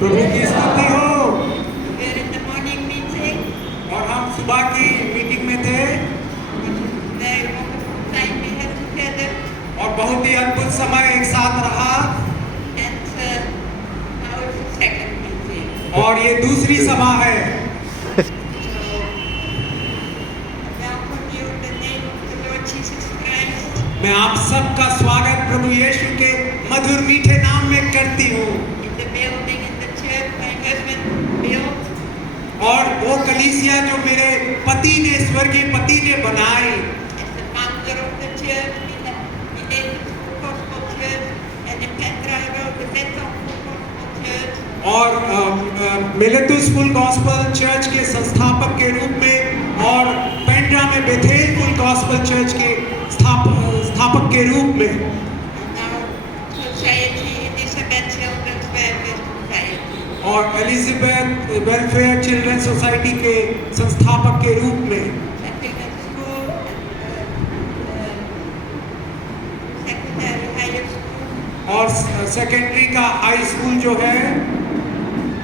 प्रभु की स्तुति हो। We're in the morning meeting. और हम सुबह की मीटिंग में थे Very wonderful time we had together. और बहुत ही अद्भुत समय एक साथ रहा। And now it's the second meeting. और ये दूसरी सभा है। So, welcome you in the name of the Lord Jesus Christ. मैं आप सबका स्वागत प्रभु यीशु के मधुर मीठे नाम में करती हूँ। In the building in the church my husband built. और वो कलीसिया जो मेरे पति ने, स्वर्गीय पति ने बनाई। As the founder of the church, we ate the Full Gospel Church and the Petra Road, the Bethel Full Gospel Church. और मिलेतुस फुल गॉस्पेल चर्च के संस्थापक के रूप में और पेंड्रा में बेथेल फुल गॉस्पेल चर्च के स्थापक के रूप में। And now Society Elizabeth Children's Welfare Society. और एलिजाबेथ वेलफेयर चिल्ड्रन सोसाइटी के संस्थापक के रूप में। Secondary school and secondary higher school. और सेकेंडरी का हाई स्कूल जो है,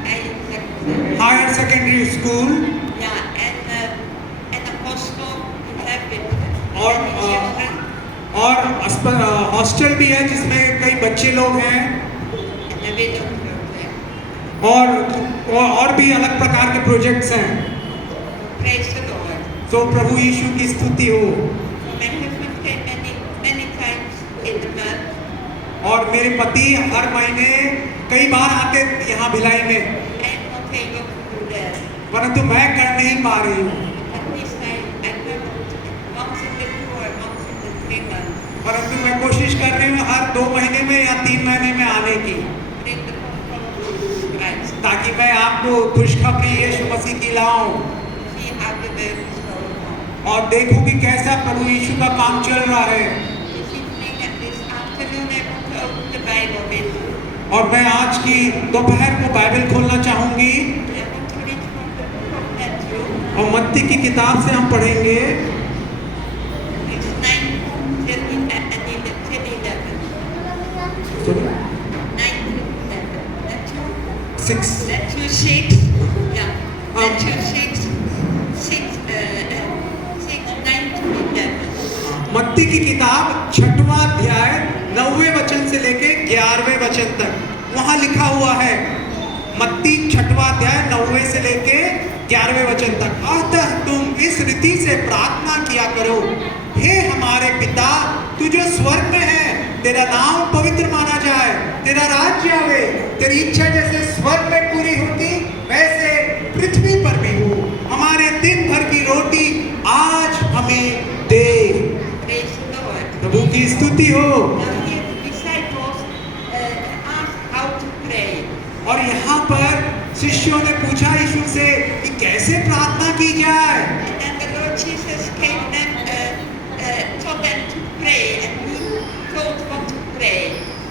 Higher secondary. Higher secondary school. Yeah, and a hostel we have with और many children और हॉस्टल भी है जिसमें कई बच्चे लोग हैं and a widow program. और भी अलग प्रकार के प्रोजेक्ट्स हैं। Praise the Lord. तो प्रभु यीशु की स्तुति हो। So my husband came many times in the month. और मेरे पति हर महीने कई बार आते यहाँ भिलाई में, I'm not able to do that. परंतु मैं कर नहीं पा रही हूँ। At least I come once in the 2 or once in the 3 months. परंतु मैं कोशिश कर रही हूँ हर 2 महीने में या 3 महीने में आने की, Bring the gospel of Jesus Christ. ताकि मैं आपको खुशखबरी यीशु मसीह की लाऊं See how the work is going on. और देखूं कि कैसा प्रभु यीशु का काम चल रहा है। This evening and this afternoon I want to open the Bible with you. और मैं आज की दोपहर को बाइबल खोलना चाहूंगी I want to read from the book of Matthew, और मत्ती की किताब से हम पढ़ेंगे verse 9 till 11. 9 till 11. Matthew 6. Yeah. Matthew 6, 9 to 11. मत्ती की किताब 6वां अध्याय 9वें वचन से लेके 11वें वचन तक वहां लिखा हुआ है। मत्ती 6वां अध्याय 9वें से लेके 11वें वचन तक। अतः तुम इस रीति से प्रार्थना किया करो, हे हमारे पिता तू जो स्वर्ग में है, तेरा नाम पवित्र माना जाए, तेरा राज्य आवे, तेरी इच्छा जैसे स्वर्ग में पूरी होती वैसे पृथ्वी पर भी हो। हमारे दिन भर की रोटी आज हमें दे। Praise the Lord. प्रभु की स्तुति हो। Now here the disciples asked how to pray. और यहाँ पर शिष्यों ने पूछा यीशु से कि कैसे प्रार्थना की जाए। And then the Lord Jesus came them, taught them to pray, and He told what to pray.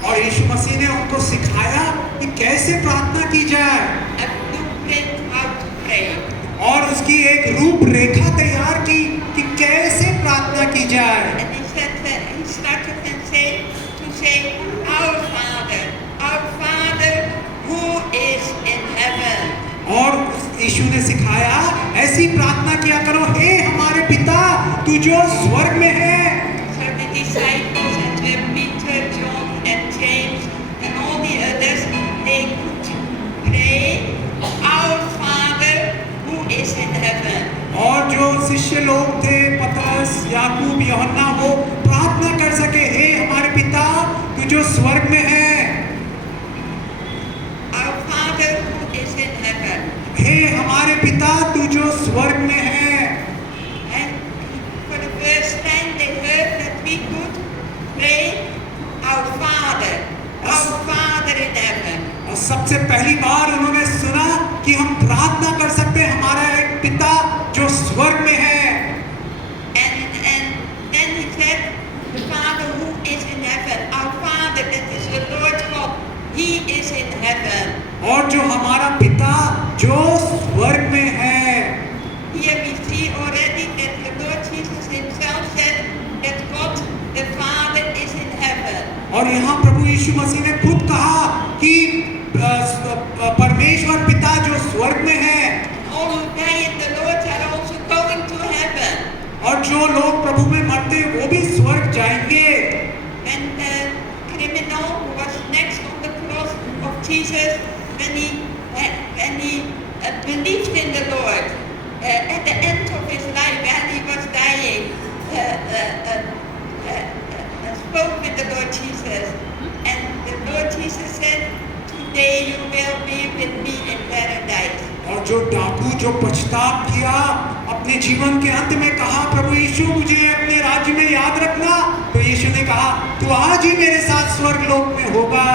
और यीशु मसीह ने उनको सिखाया कि कैसे प्रार्थना की जाए A blueprint how to pray. और उसकी एक रूपरेखा तैयार की कि कैसे प्रार्थना की जाए। And He said that He started and to say, Our Father who is in heaven. और यीशु ने सिखाया ऐसी प्रार्थना किया करो, हे हमारे पिता तू जो स्वर्ग में है। So the disciples and Peter, John and James and all the others, they could pray, Our Father who is in heaven. और जो शिष्य लोग थे पतरस, याकूब, यूहन्ना, वो प्रार्थना कर सके, हे हमारे पिता तू जो स्वर्ग में है। Our Father who is in heaven. हे हमारे पिता तू जो स्वर्ग में है। And for the first time they heard that we could pray, Our Father in heaven. और सबसे पहली बार उन्होंने सुना कि हम प्रार्थना कर सकते हैं हमारा एक पिता जो स्वर्ग में है। And then he said, the Father who is in heaven, our Father, that is the Lord God, He is in heaven. और जो हमारा पिता जो स्वर्ग में है। Here we see already that the Lord Jesus Himself said that God, the Father, is in heaven. और यहाँ प्रभु यीशु मसीह ने खुद कहा कि Jesus, when he believed in the Lord, at the end of his life, while he was dying, spoke with the Lord Jesus, and the Lord Jesus said, "Today you will be with me in paradise." और जो डाकू जो पछतावा किया अपने जीवन के अंत में कहा, प्रभु यीशु मुझे अपने राज्य में याद रखना, तो यीशु ने कहा तू आज ही मेरे साथ स्वर्ग लोक में होगा।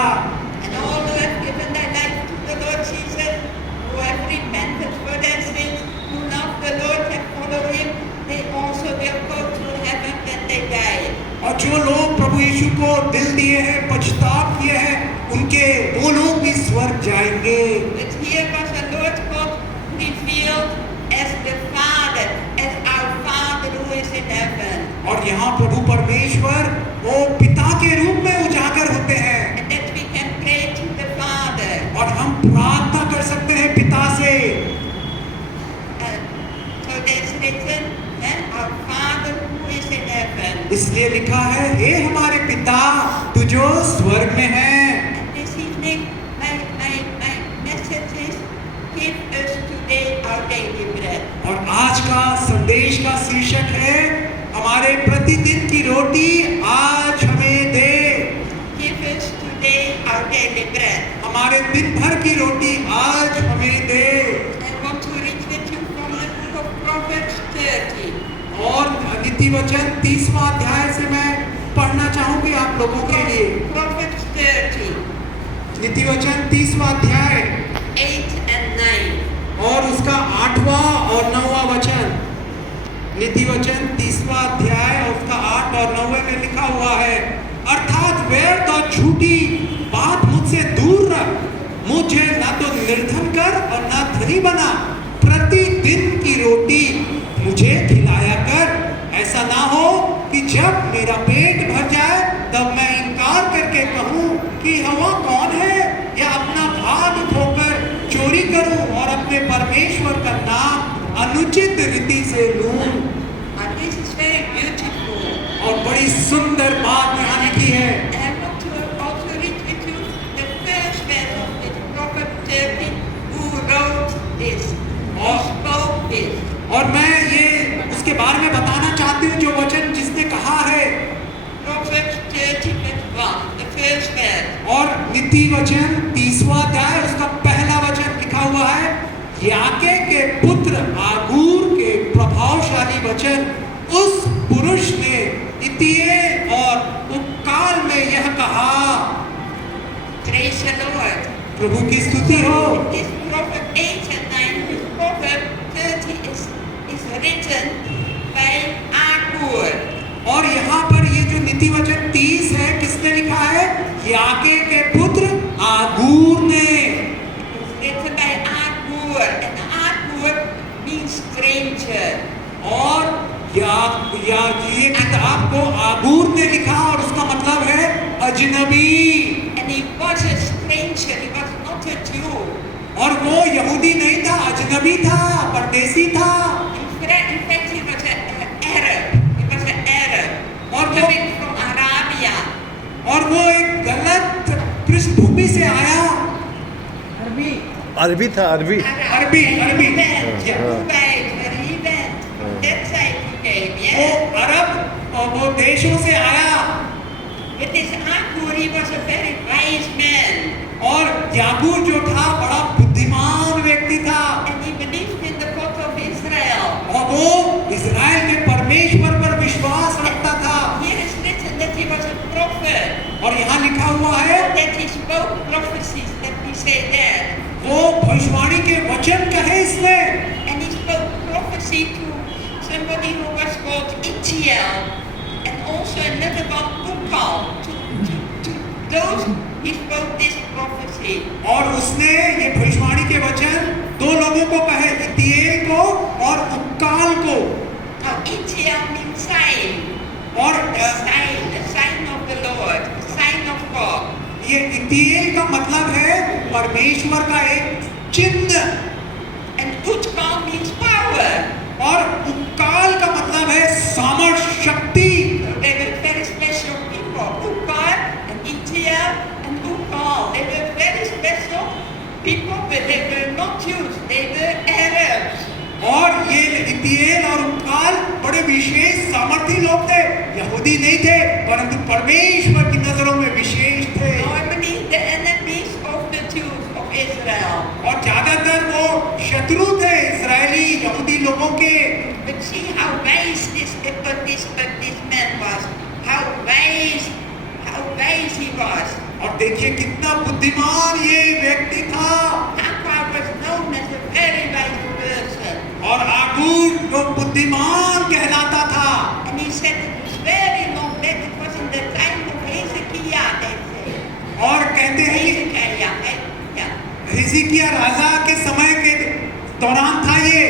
And all who have given their life to the Lord Jesus, who have repented for their sins, who love the Lord and follow Him, they also will go to heaven when they die. और जो लोग प्रभु यीशु को दिल दिए हैं, पछतावा किए हैं, उनके वो लोग भी स्वर्ग जाएंगे। But here was the Lord God revealed as the Father, as our Father who is in heaven. और यहाँ प्रभु परमेश्वर वो पिता के रूप में उजागर होते हैं, And that we can pray to the Father. और हम प्रार्थना कर सकते हैं पिता से। So there's written, our Father who is in heaven. इसलिए लिखा है, हे हमारे पिता तू जो स्वर्ग में है। And this evening, my message is, give us today our daily bread. और आज का संदेश का शीर्षक है, हमारे प्रतिदिन की रोटी आज हमें दे। Give us today our daily bread. हमारे दिन भर की रोटी आज हमें दे। I want to read with you from the book of Proverbs 30. और नीति वचन 30वां अध्याय से मैं पढ़ना चाहूंगी आप लोगों के लिए। Proverbs 30, नीति वचन 30वां अध्याय 8 and 9. और उसका 8वां और 9वां वचन। नीति वचन 30वां अध्याय और उसका 8 और 9 में लिखा हुआ है, अर्थात व्यर्थ और झूठी बात मुझसे दूर रख, मुझे न तो निर्धन कर और न धनी बना, प्रतिदिन की रोटी मुझे खिलाया कर। ऐसा ना हो कि जब मेरा पेट भर जाए तब मैं इनकार करके कहूँ कि हवा कौन है, या अपना भाग धोकर चोरी करूं और अपने परमेश्वर का नाम अनुचित रीति से लूं। And this is very beautiful. और बड़ी सुंदर बात यहाँ लिखी है। And I want to also read with you the first verse of this Proverbs 30, who wrote this, who spoke this. और मैं ये उसके बारे में बताना चाहती हूँ जो वचन जिसने कहा है। Proverbs 30, verse 1, the first verse. और नीति वचन 30वां अध्याय उसका पहला वचन लिखा हुआ है, याके के पुत्र आगूर के प्रभावशाली वचन उस पुरुष ने इतिये और उपकाल में यह कहा। Praise the Lord. प्रभु की स्तुति हो। This Proverbs 8 and 9, this Proverbs 30 is written by Agur. और यहाँ पर ये जो नीति वचन 30 है, किसने लिखा है? याके के पुत्र आगूर ने। It's written by Agur, and Agur means stranger. और ये किताब को आगूर ने लिखा और उसका मतलब है अजनबी। And he was a stranger, he was not a Jew. और वो यहूदी नहीं था, अजनबी था, परदेसी था। In fact, he was an Arab. He was an Arab. और वो Coming from Arabia. और वो एक गलत पृष्ठभूमि से आया। अरबी था, अरबी। अरबी। Where he went. That side he came, वो yes? अरब और वो देशों से आया। But this Agur, he was a very wise man. और यागूर जो था बड़ा बुद्धिमान व्यक्ति था। And he believed in the God of Israel. और वो इज़राइल के परमेश्वर पर विश्वास रखता था। Here is written that he was a prophet. और यहाँ लिखा हुआ है That he spoke prophecies, let me say that. वो भविष्यवाणी के वचन कहे इसने। And he spoke prophecy to somebody who was called Ithiel, and also another one Ukal. To those he spoke this prophecy. और उसने ये भविष्यवाणी के वचन दो लोगों को कहे, इतिएल को और उक्काल को। Now Ithiel means sign. और A sign of the Lord, a sign of God. ये इतिएल का मतलब है परमेश्वर का एक चिन्ह। And Utkal means power. और उक्काल का मतलब है सामर्थ्य, शक्ति। They were very special people. Ukal and Ithiel and Ukal. They were very special विशेष सामर्थी लोग थे, यहूदी नहीं थे परंतु परमेश्वर की नजरों में विशेष थे। Normally the enemies of the Jews of Israel. और ज्यादातर वो शत्रु थे इजरायली यहूदी लोगों के। But see how wise this man was. How wise he was. और देखिए कितना बुद्धिमान ये व्यक्ति था। Hagar was known as a very wise person. और आगूर जो बुद्धिमान कहलाता था। And he said it was very long back. It was in the time of Hezekiah, they say. और कहते हैं कि Hezekiah. हिजकिय्याह राजा के समय के दौरान था ये।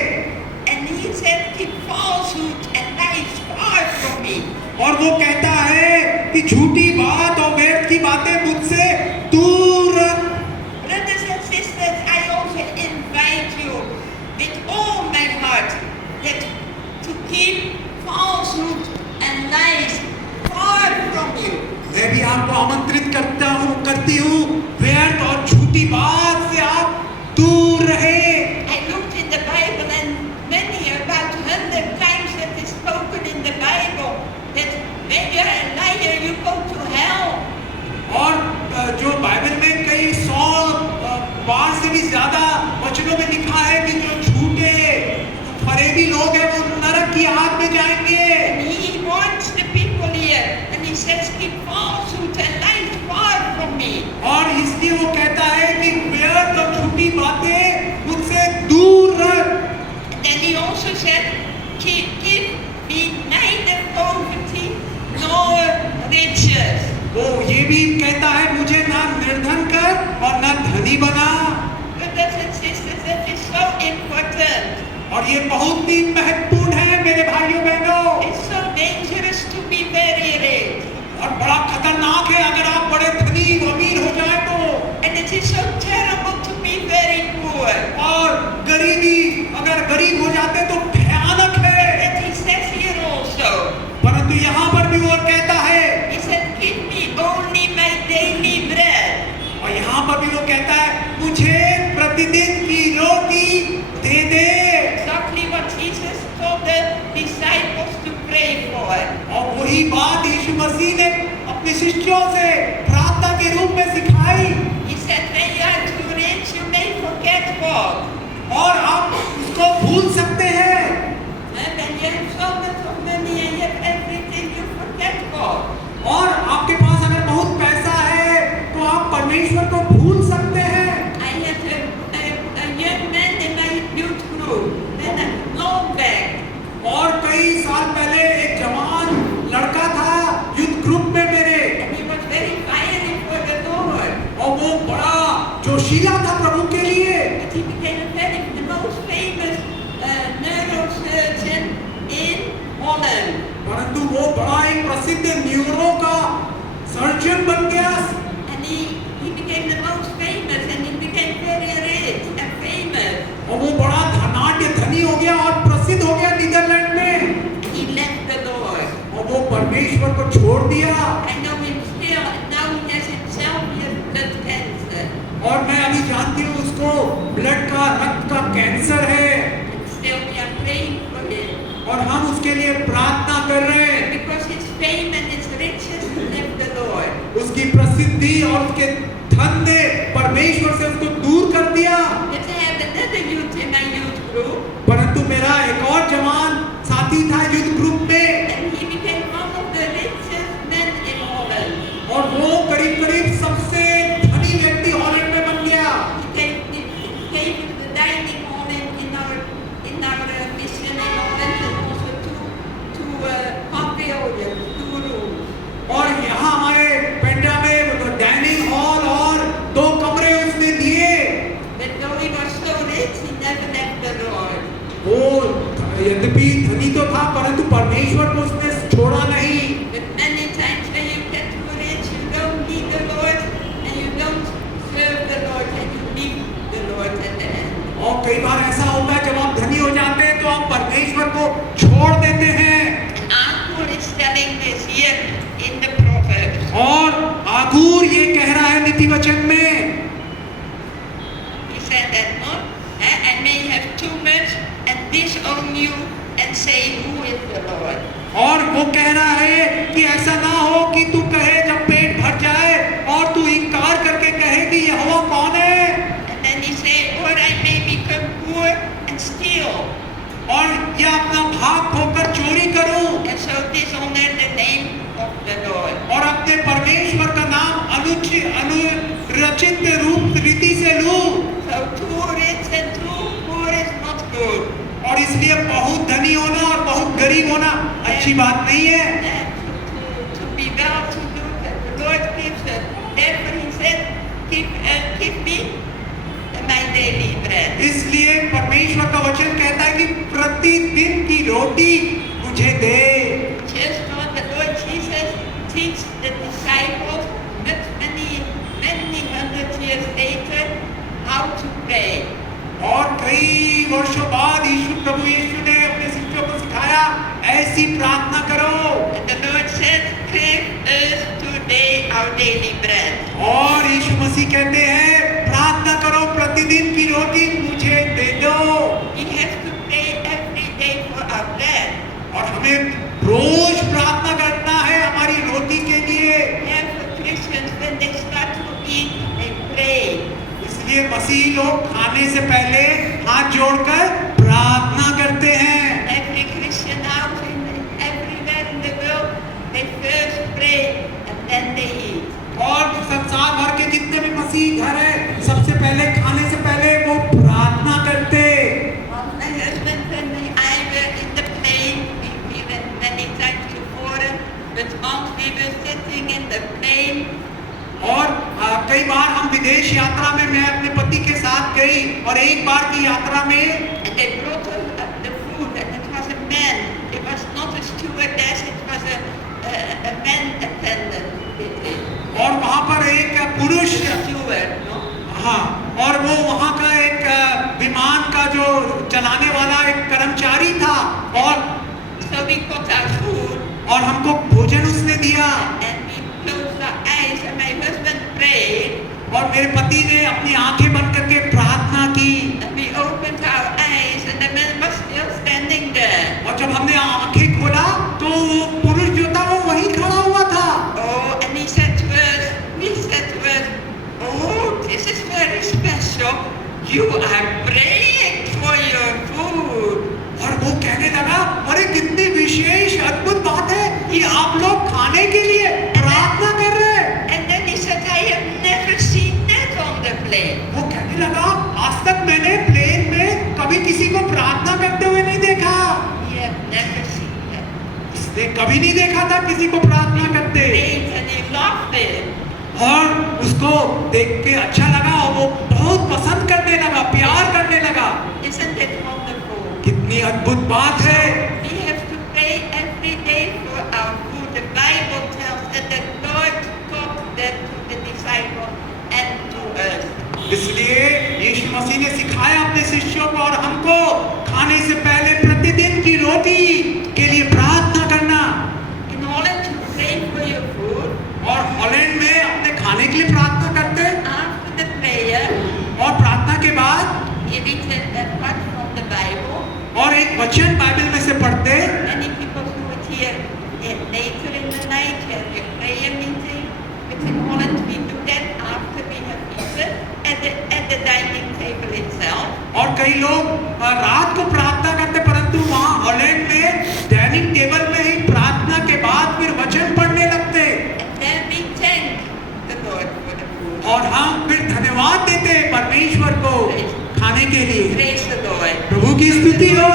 And he said, keep falsehood and lies far from me. और वो कहता है कि झूठी बात और व्यर्थ की बातें मुझसे दूर रख। Brothers and sisters, I also invite you with all my heart that to keep falsehood and lies far from you. मैं भी आपको आमंत्रित करती हूँ व्यर्थ और झूठी बात से आप दूर रहे। I looked in the Bible and about 100 times that is spoken in the Bible that when you're a liar you go to hell. और जो बाइबल में कई 100 बार से भी ज्यादा वचनों में लिखा है कि जो झूठे फरेबी लोग हैं वो नरक की आग में जाएंगे। And he wants the people here and he says keep falsehood and lies far from me. और इसलिए वो कहता है कि व्यर्थ और झूठी बातें मुझसे दूर रख। And then he also said give me neither poverty nor riches. वो ये भी कहता है मुझे ना निर्धन कर और ना धनी बना। Brothers and sisters, that is so important. और ये बहुत ही महत्वपूर्ण है मेरे भाइयों बहनों। It's so dangerous to be very rich. और बड़ा खतरनाक है अगर आप बड़े धनी अमीर हो जाए तो। And it is so terrible to be very poor. और गरीबी अगर गरीब हो जाते तो भयानक है। That he says here also. परंतु यहाँ पर भी वो कहता है, He said, give me only my daily bread. और यहाँ पर भी वो कहता है मुझे प्रतिदिन की रोटी दे दे। Exactly what Jesus told the disciples to pray for. और वही बात यीशु मसीह ने अपने शिष्यों से प्रार्थना के रूप में सिखाई। He said, when you are too rich, you may forget God. और आप उसको भूल सकते हैं। And when you have so much of money and you have everything, you forget God. और आपके पास अगर बहुत पैसा है तो आप परमेश्वर को भूल सकते हैं। I had a young man in my youth group, then a long back. और कई साल पहले एक जवान लड़का था युद्ध ग्रुप में मेरे। And he was very fiery for the Lord. और वो बड़ा जोशीला था प्रभु के लिए। But he became the most famous neurosurgeon in Holland. परंतु वो बड़ा एक प्रसिद्ध न्यूरो का सर्जन बन गया। And he became the most famous and he became very rich and famous. और वो बड़ा धनाढ्य धनी हो गया और प्रसिद्ध हो गया नीदरलैंड में। He left the Lord. और वो परमेश्वर को छोड़ दिया। I know him still. Now he has himself he has blood cancer. और मैं अभी जानती हूँ उसको ब्लड का रक्त का कैंसर है। And still we are praying for him. और हम उसके लिए प्रार्थना कर रहे हैं। Because his fame and his riches left the Lord. उसकी प्रसिद्धि और उसके धन ने परमेश्वर से उसको दूर कर दिया। But I have another youth in my youth group. परंतु मेरा एक और जवान साथी था युद्ध ग्रुप में। And he became one of the richest men in Holland. और वो करीब करीब सबसे धनी व्यक्ति हॉलैंड में बन गया। He gave the dining hall in our mission in Holland and also two pavilions, 2 rooms. और यहाँ हमारे पेंडा में डाइनिंग हॉल और 2 कमरे उसने दिए। But though he was so rich, he never left the Lord. वो यद्यपि धनी तो था परंतु परमेश्वर को उसने छोड़ा नहीं। But many times when you get too rich, you don't need the Lord and you don't serve the Lord and you leave the Lord at the end. और कई बार ऐसा होता है जब आप धनी हो जाते हैं तो आप परमेश्वर को छोड़ देते हैं। And Agur is telling this here in the Proverbs. और आगूर ये कह रहा है नीति वचन में। He said that I may have too much and disown you and say, who is the Lord? और वो कह रहा है कि ऐसा ना हो कि तू कहे जब पेट भर जाए और तू इनकार करके कहे कि यहोवा कौन है। And then he said, or I may become poor and steal, और या अपना भाग खोकर चोरी करूं and so dishonor the name of the Lord. और अपने परमेश्वर का नाम अनुरचित रूप रीति से लूं। So too rich and too poor is not good. और इसलिए बहुत धनी होना और बहुत गरीब होना अच्छी बात नहीं है। And to be well to do that the Lord gives us. Therefore he said, give me my daily bread. इसलिए परमेश्वर का वचन कहता है कि प्रतिदिन की रोटी मुझे दे। Just not the Lord Jesus teach the disciples many hundred years later how to pray. और कई वर्षों बाद प्रभु यीशु ने अपने शिष्यों को सिखाया ऐसी प्रार्थना करो। And the Lord said, give us today our daily bread. और यीशु मसीह कहते हैं प्रार्थना करो प्रतिदिन की रोटी मुझे दे दो। We have to pray every day for our bread. और हमें रोज प्रार्थना करना है हमारी रोटी के लिए। Therefore Christians, when they start to eat, they pray. इसलिए मसीह लोग खाने से पहले हाथ जोड़कर प्रार्थना करते हैं। Every Christian house everywhere in the world, they first pray and then they eat. और संसार भर के जितने भी मसीह घर है सबसे पहले खाने से पहले वो प्रार्थना करते। My husband and I were in the plane. We went many times to foreign, but once we were sitting in the plane. और कई बार हम विदेश यात्रा में मैं अपने पति के साथ गई और एक बार की यात्रा में And they brought us the food, and it was a man. It was not a stewardess, it was a man attendant. और वहाँ पर एक पुरुष Steward, no? हाँ और वो वहाँ का एक विमान का जो चलाने वाला एक कर्मचारी था। और So we got our food, और हमको भोजन उसने दिया and we closed our eyes, and my husband prayed, और मेरे पति ने अपनी आंखें बंद करके प्रार्थना की। and we opened our eyes, and the man was still standing there. और जब हमने आंखें खोला तो वो पुरुष जो था वो वहीं खड़ा हुआ था। Oh, and he said to us, oh, this is very special. You are praying for your food. और वो कहने लगा अरे कितनी विशेष अद्भुत बात है कि आप लोग खाने के लिए प्रार्थना कर रहे हैं। And then he said, I have never seen that on the plane. वो कहने लगा आज तक मैंने प्लेन में कभी किसी को प्रार्थना करते हुए नहीं देखा। He had never seen that. उसने कभी नहीं देखा था किसी को प्रार्थना करते। Prayed and he loved it. और उसको देख के अच्छा लगा और वो बहुत पसंद करने लगा, प्यार करने लगा। Isn't it wonderful? कितनी अद्भुत बात है। We have to pray every day for our food. The Bible tells that the Lord taught that to the disciples and to us. इसलिए यीशु मसीह ने सिखाया अपने शिष्यों को और हमको खाने से पहले प्रतिदिन की रोटी के लिए प्रार्थना करना। In order to pray for your food, और हॉलैंड में अपने खाने के लिए प्रार्थना करते हैं after the prayer, और प्रार्थना के बाद you read that part from the Bible. और एक वचन बाइबल में से पढ़ते। Many people do it here later in the night, you have your prayer meeting. But in Holland, we do that after we have eaten at the dining table itself. और कई लोग रात को प्रार्थना करते परंतु वहाँ हॉलैंड में डाइनिंग टेबल में ही प्रार्थना के बाद फिर वचन पढ़ने लगते। And then we thank the Lord for the food. और हम फिर धन्यवाद देते हैं परमेश्वर को खाने के लिए। Praise the Lord. प्रभु की स्तुति हो।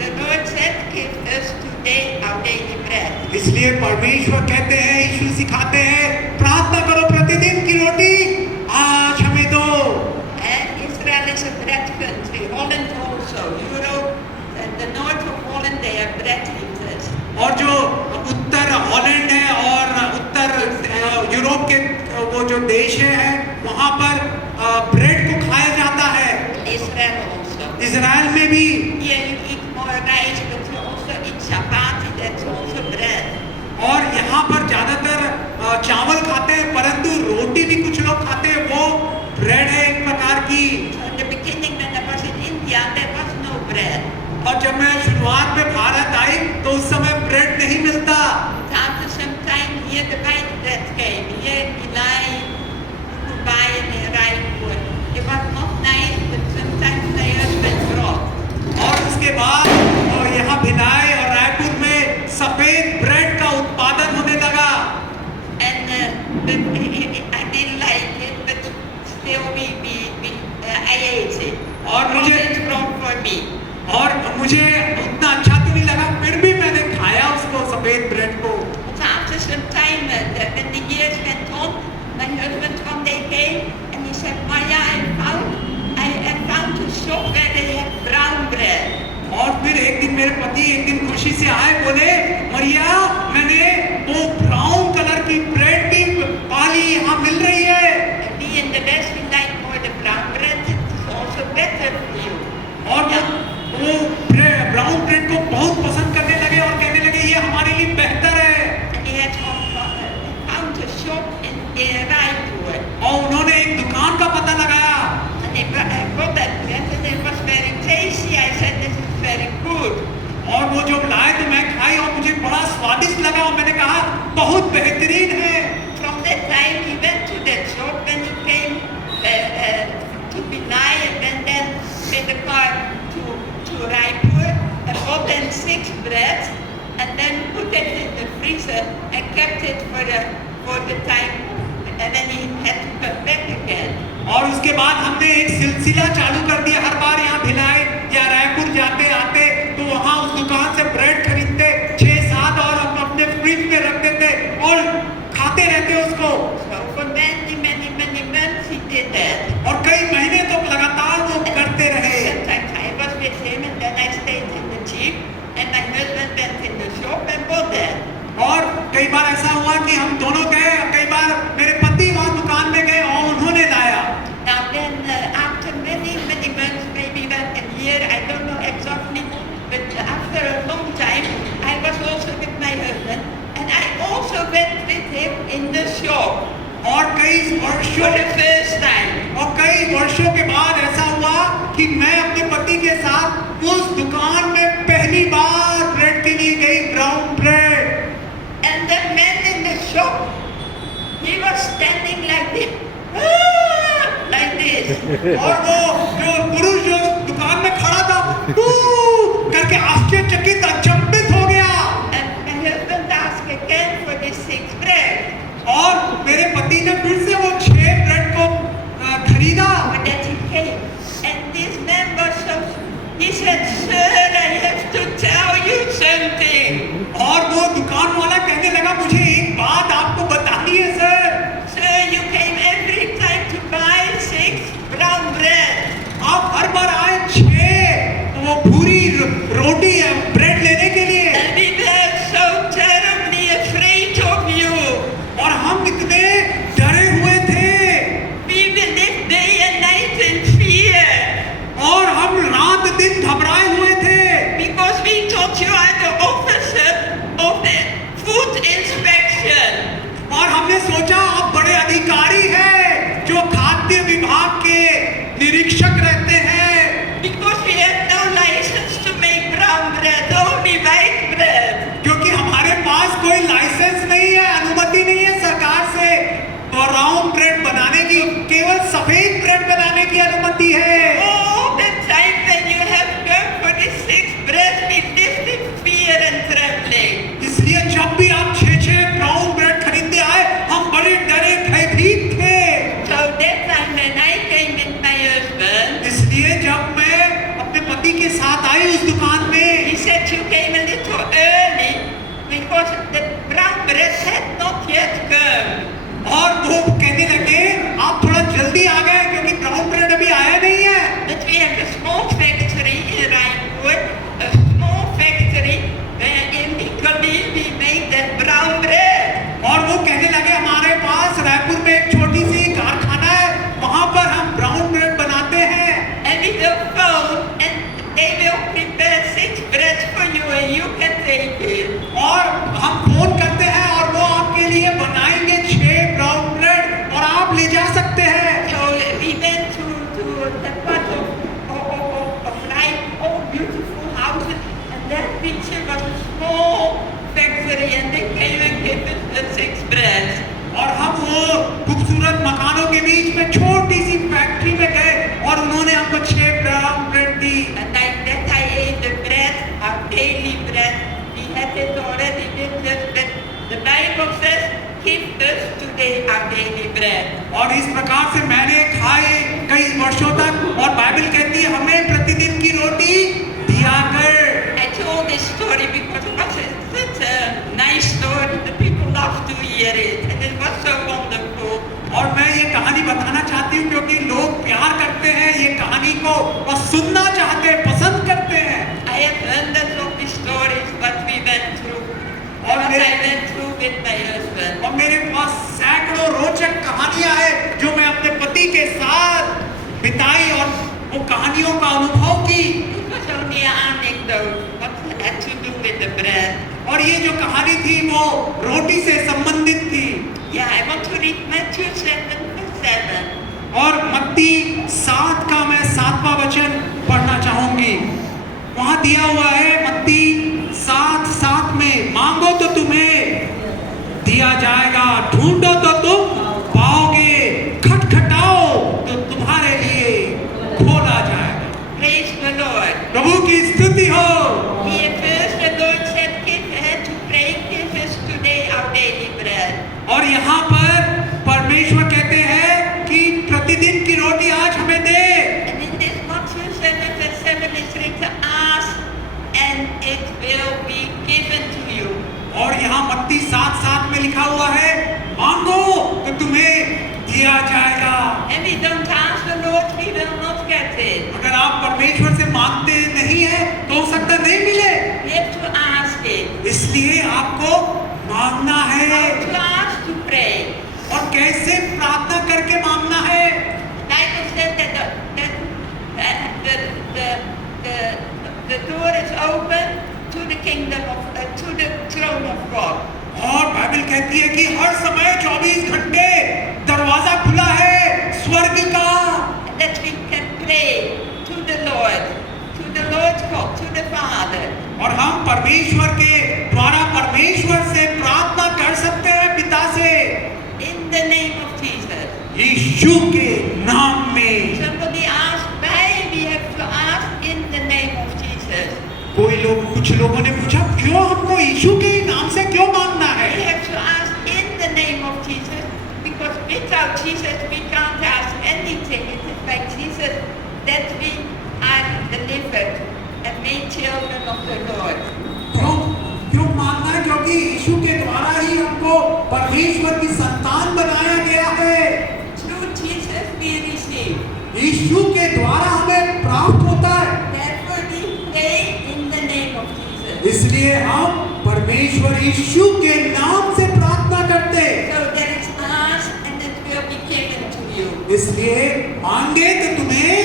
The Lord said, give us today our daily bread. इसलिए परमेश्वर कहते हैं, यीशु सिखाते हैं प्रार्थना करो प्रतिदिन की रोटी आज हमें दो। And Israel is a bread country. Holland also. Europe and the north of Holland, they are bread eaters. और जो उत्तर हॉलैंड है और उत्तर यूरोप के वो जो देश है वहाँ पर ब्रेड को खाया जाता है। Israel also. इजराइल में भी Here you eat more rice, but you also eat chapati, that's also bread. और यहाँ पर ज्यादातर चावल खाते हैं परंतु रोटी भी कुछ लोग खाते हैं, वो ब्रेड है एक प्रकार की। So in the beginning when I was in India, there was no bread. और जब मैं शुरुआत में भारत आई तो उस समय ब्रेड नहीं मिलता। After some time, here the white bread came. Here in line to buy in the Raipur. It was not nice, but sometimes my husband brought. और उसके बाद यहाँ भिलाई और रायपुर में सफेद ब्रेड का उत्पादन होने लगा। And but I didn't like it, but still I ate it. और मुझे It's wrong for me. और मुझे उतना अच्छा तो नहीं लगा, फिर भी मैंने खाया उसको, सफेद ब्रेड को। But after some time, when the years went on, my husband one day came and he said, Maya, I found a shop where they have brown bread. और फिर एक दिन मेरे पति एक दिन खुशी से आए, बोले मरिया मैंने वो ब्राउन कलर की ब्रेड की पाली यहाँ मिल रही है। And me and the rest we like more the brown bread. It's also better for you. और वो ब्राउन ब्रेड को बहुत पसंद करने लगे और कहने लगे ये हमारे लिए बेहतर है। And he had found a shop in Raipur. और उन्होंने एक दुकान का पता लगाया। And I got that bread and it was very tasty. I said, this is very good. और वो जो लाए तो मैं खाई और मुझे बड़ा स्वादिष्ट लगा और मैंने कहा बहुत बेहतरीन है। From that time he went to that shop when he came to Binay and went then with the car to Raipur and bought then 6 breads and then put it in the freezer and kept it for the time and then he had to come back again. और उसके बाद हमने एक सिलसिला चालू कर दिया, हर बार यहाँ भिलाई या रायपुर जाते आते तो वहाँ उस दुकान से ब्रेड खरीदते 6-7 और अपने फ्रिज में रख देते और खाते रहते उसको। So for many months he did that. और कई महीने तो लगातार वो करते रहे। Sometimes I was with him and then I stayed in the jeep and my husband went in the shop and bought that. और कई बार ऐसा हुआ कि हम दोनों गए, कई बार मेरे पति वहाँ दुकान में गए और उन्होंने लाया। Now then after many months, maybe about a year, I don't know exactly, but after a long time I was also with my husband and I also went with him in the shop. और कई For वर्षों the first time. और कई वर्षों के बाद ऐसा हुआ कि मैं अपने पति के साथ उस दुकान में पहली बार ब्रेड के लिए गई, brown bread. And the man in the shop, he was standing like this, like this. और वो जो पुरुष जो दुकान में खड़ा था करके आश्चर्यचकित अचंभित हो गया। And my husband asked again for the 6 bread. और मेरे पति ने फिर से वो 6 ब्रेड को खरीदा। But then he came, and this man was so, he said, sir, I have to tell you something. और वो दुकान वाला कहने लगा मुझे एक बात आपको बतानी है sir. Sir, you came every time to buy 6 brown bread. आप हर बार आए 6 वो भूरी रोटी ब्रेड लेने के लिए And we were so terribly afraid of you. और हम इतने डरे हुए थे We lived day and night in fear. और हम रात दिन घबराए हुए थे Because we thought you are the officer of the food inspection. और हमने सोचा आप बड़े अधिकारी हैं जो खाद्य विभाग के निरीक्षक रहते हैं। Because we have no license to make brown bread, only white bread. क्योंकि हमारे पास कोई लाइसेंस नहीं है, अनुमति नहीं है सरकार से ब्राउन ब्रेड बनाने की, केवल सफेद ब्रेड बनाने की अनुमति है। All the time when you have come for the 6 bread, we lived in fear and trembling. इसलिए जब भी आप 6 ब्राउन ब्रेड खरीदने आए हम बड़े डरे भयभीत थे। So that time when I came with my husband, इसलिए जब मैं अपने पति के साथ आई उस दुकान में, he said you came a little early because the brown bread had not yet come. और वो कहने लगे आप थोड़ा जल्दी आ गए क्योंकि ब्राउन ब्रेड अभी आया नहीं है। But we have a small factory in Raipur, a small factory where illegally we make that brown bread. और वो कहने लगे हमारे पास रायपुर में एक छोटी सी कारखाना है, वहां पर हम ब्राउन ब्रेड बनाते हैं। And we will phone and they will prepare 6 breads for you and you can take it. और हम फोन करते हैं और वो आपके लिए बनाएंगे 6 ब्राउन ब्रेड और आप ले जा सकते हैं। So we give us today our daily bread. और इस प्रकार से मैंने खाए कई वर्षों तक, और बाइबल कहती है हमें प्रतिदिन की रोटी दिया कर। I told this story because it was such a nice story. The people love to hear it, and it was so wonderful. और मैं ये कहानी बताना चाहती हूँ क्योंकि लोग प्यार करते हैं ये कहानी को और सुनना चाहते हैं, पसंद करते हैं। I have hundreds of these stories what we went through, और what मेरे I went through with my husband. और मेरे पास सैकड़ों रोचक कहानियां हैं जो मैं अपने पति के साथ बिताई और वो कहानियों का अनुभव की। It was only an anecdote, what had to do with the bread. और ये जो कहानी थी वो रोटी से संबंधित थी। Yeah, I want to read Matthew 7:7. और मत्ती 7 का मैं 7वां वचन पढ़ना चाहूंगी। वहां दिया हुआ है मत्ती 7:7 में, मांगो तो तुम्हें दिया जाएगा, ढूंढो तो तुम पाओगे, खटखटाओ तो तुम्हारे लिए खोला जाएगा। Praise the Lord. प्रभु की स्तुति हो। Here first the Lord said, give her to pray, give us today our daily bread. और यहाँ पर परमेश्वर कहते हैं कि प्रतिदिन की रोटी आज हमें दे। And in this Matthew 7:7 is written, ask and it will be given to you. और यहाँ मत्ती 7:7 में लिखा हुआ है, मांगो तो तुम्हें दिया जाएगा। And we don't ask the Lord, we will not get it. अगर आप परमेश्वर से मांगते नहीं है तो हो सकता नहीं मिले, We have to ask it. इसलिए आपको मांगना है। How to ask to pray. और कैसे प्रार्थना करके मांगना है? Bible said that the door is open to the kingdom of to the throne of God. और बाइबल कहती है कि हर समय 24 घंटे दरवाजा खुला है स्वर्ग का। That we can pray to the Lord God, to the Father. और हम परमेश्वर के द्वारा परमेश्वर से प्रार्थना कर सकते हैं पिता से, In the name of Jesus. यीशु के नाम में। Somebody asked why we have to ask in the name of Jesus. कुछ लोगों ने पूछा क्यों हमको यीशु के नाम से क्यों मांगना We है? have to ask in the name of Jesus because without Jesus we can't ask anything. It is by Jesus that we are delivered and made children of the Lord. क्यों मांगना है? क्योंकि यीशु के द्वारा ही हमको परमेश्वर की संतान बनाया गया है। Through Jesus we receive. यीशु के द्वारा हमें प्राप्त होता है, Therefore we pray in the name of Jesus. इसलिए हम परमेश्वर यीशु के नाम से प्रार्थना करते हैं। So there is ask and it will be given to you. इसलिए मांगे तो तुम्हें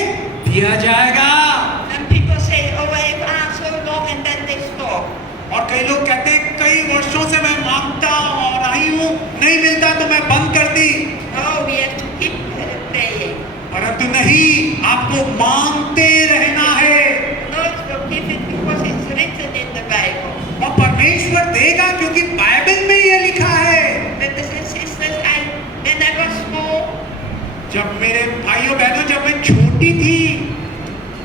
दिया जाएगा। Some people say, oh, I have asked so long and then they stop. और कई लोग कहते हैं कई वर्षों से मैं मांगता और रही हूँ, नहीं मिलता तो मैं बंद कर दी। No, we have to keep praying. परंतु नहीं, आपको मांगते रहना है Lord will give it because it's written in the Bible. और परमेश्वर देगा क्योंकि बाइबल में ये लिखा है। Brothers and sisters, when I was small, जब मेरे भाइयों बहनों जब मैं छोटी थी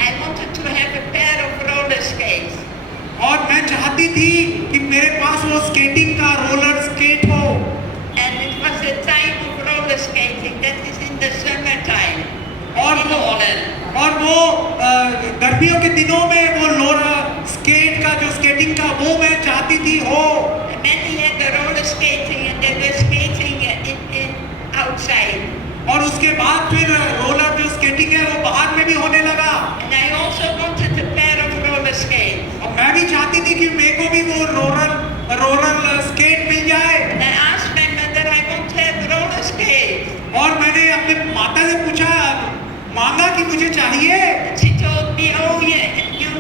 I wanted to have a pair of roller skates. और मैं चाहती थी कि मेरे पास वो स्केटिंग का रोलर स्केट हो। And it was a time of roller skating, that is in the summertime. और In Holland. और वो गर्मियों के दिनों में वो रोलर स्केट का जो स्केटिंग का वो मैं चाहती थी हो। Many had the roller skating and they were skating outside. और उसके बाद फिर रोलर जो स्केटिंग है वो बाहर में भी होने लगा। And I also wanted a pair of roller skates. और मैं भी चाहती थी कि मेरे को भी वो रोलर स्केट मिल जाए। And I asked my mother, I want to have roller skates. और मैंने अपने माता से पूछा, मांगा कि मुझे चाहिए। And she told me, oh yeah, you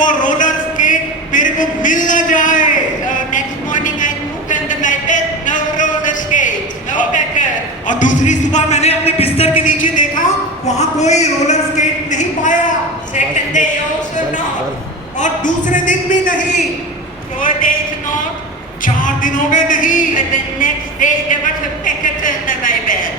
वो रोलर स्केट मेरे को मिल ना जाए। So next morning I moved under my bed, no roller skates, no pecker. और दूसरी सुबह मैंने अपने बिस्तर के नीचे देखा, वहां कोई रोलर स्केट नहीं पाया। Second day also not. और दूसरे दिन भी नहीं। 4 days not. 4 दिन हो गए नहीं। But the next day there was a packet under my bed.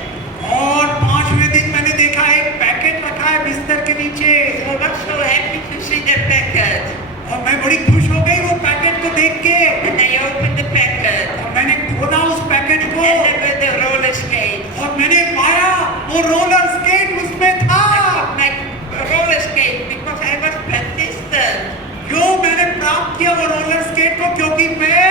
और 5वें दिन मैंने देखा एक पैकेट रखा है बिस्तर के नीचे। So I was so happy to see the packet. और मैं बड़ी खुश हो गई वो पैकेट को देख के। And I opened the packet. और मैंने खोला उस पैकेट को And there were the roller skates. और मैंने पाया वो रोलर स्केट उसमें था। My roller skate because I was persistent. क्यों मैंने प्राप्त किया वो रोलर स्केट को? क्योंकि मैं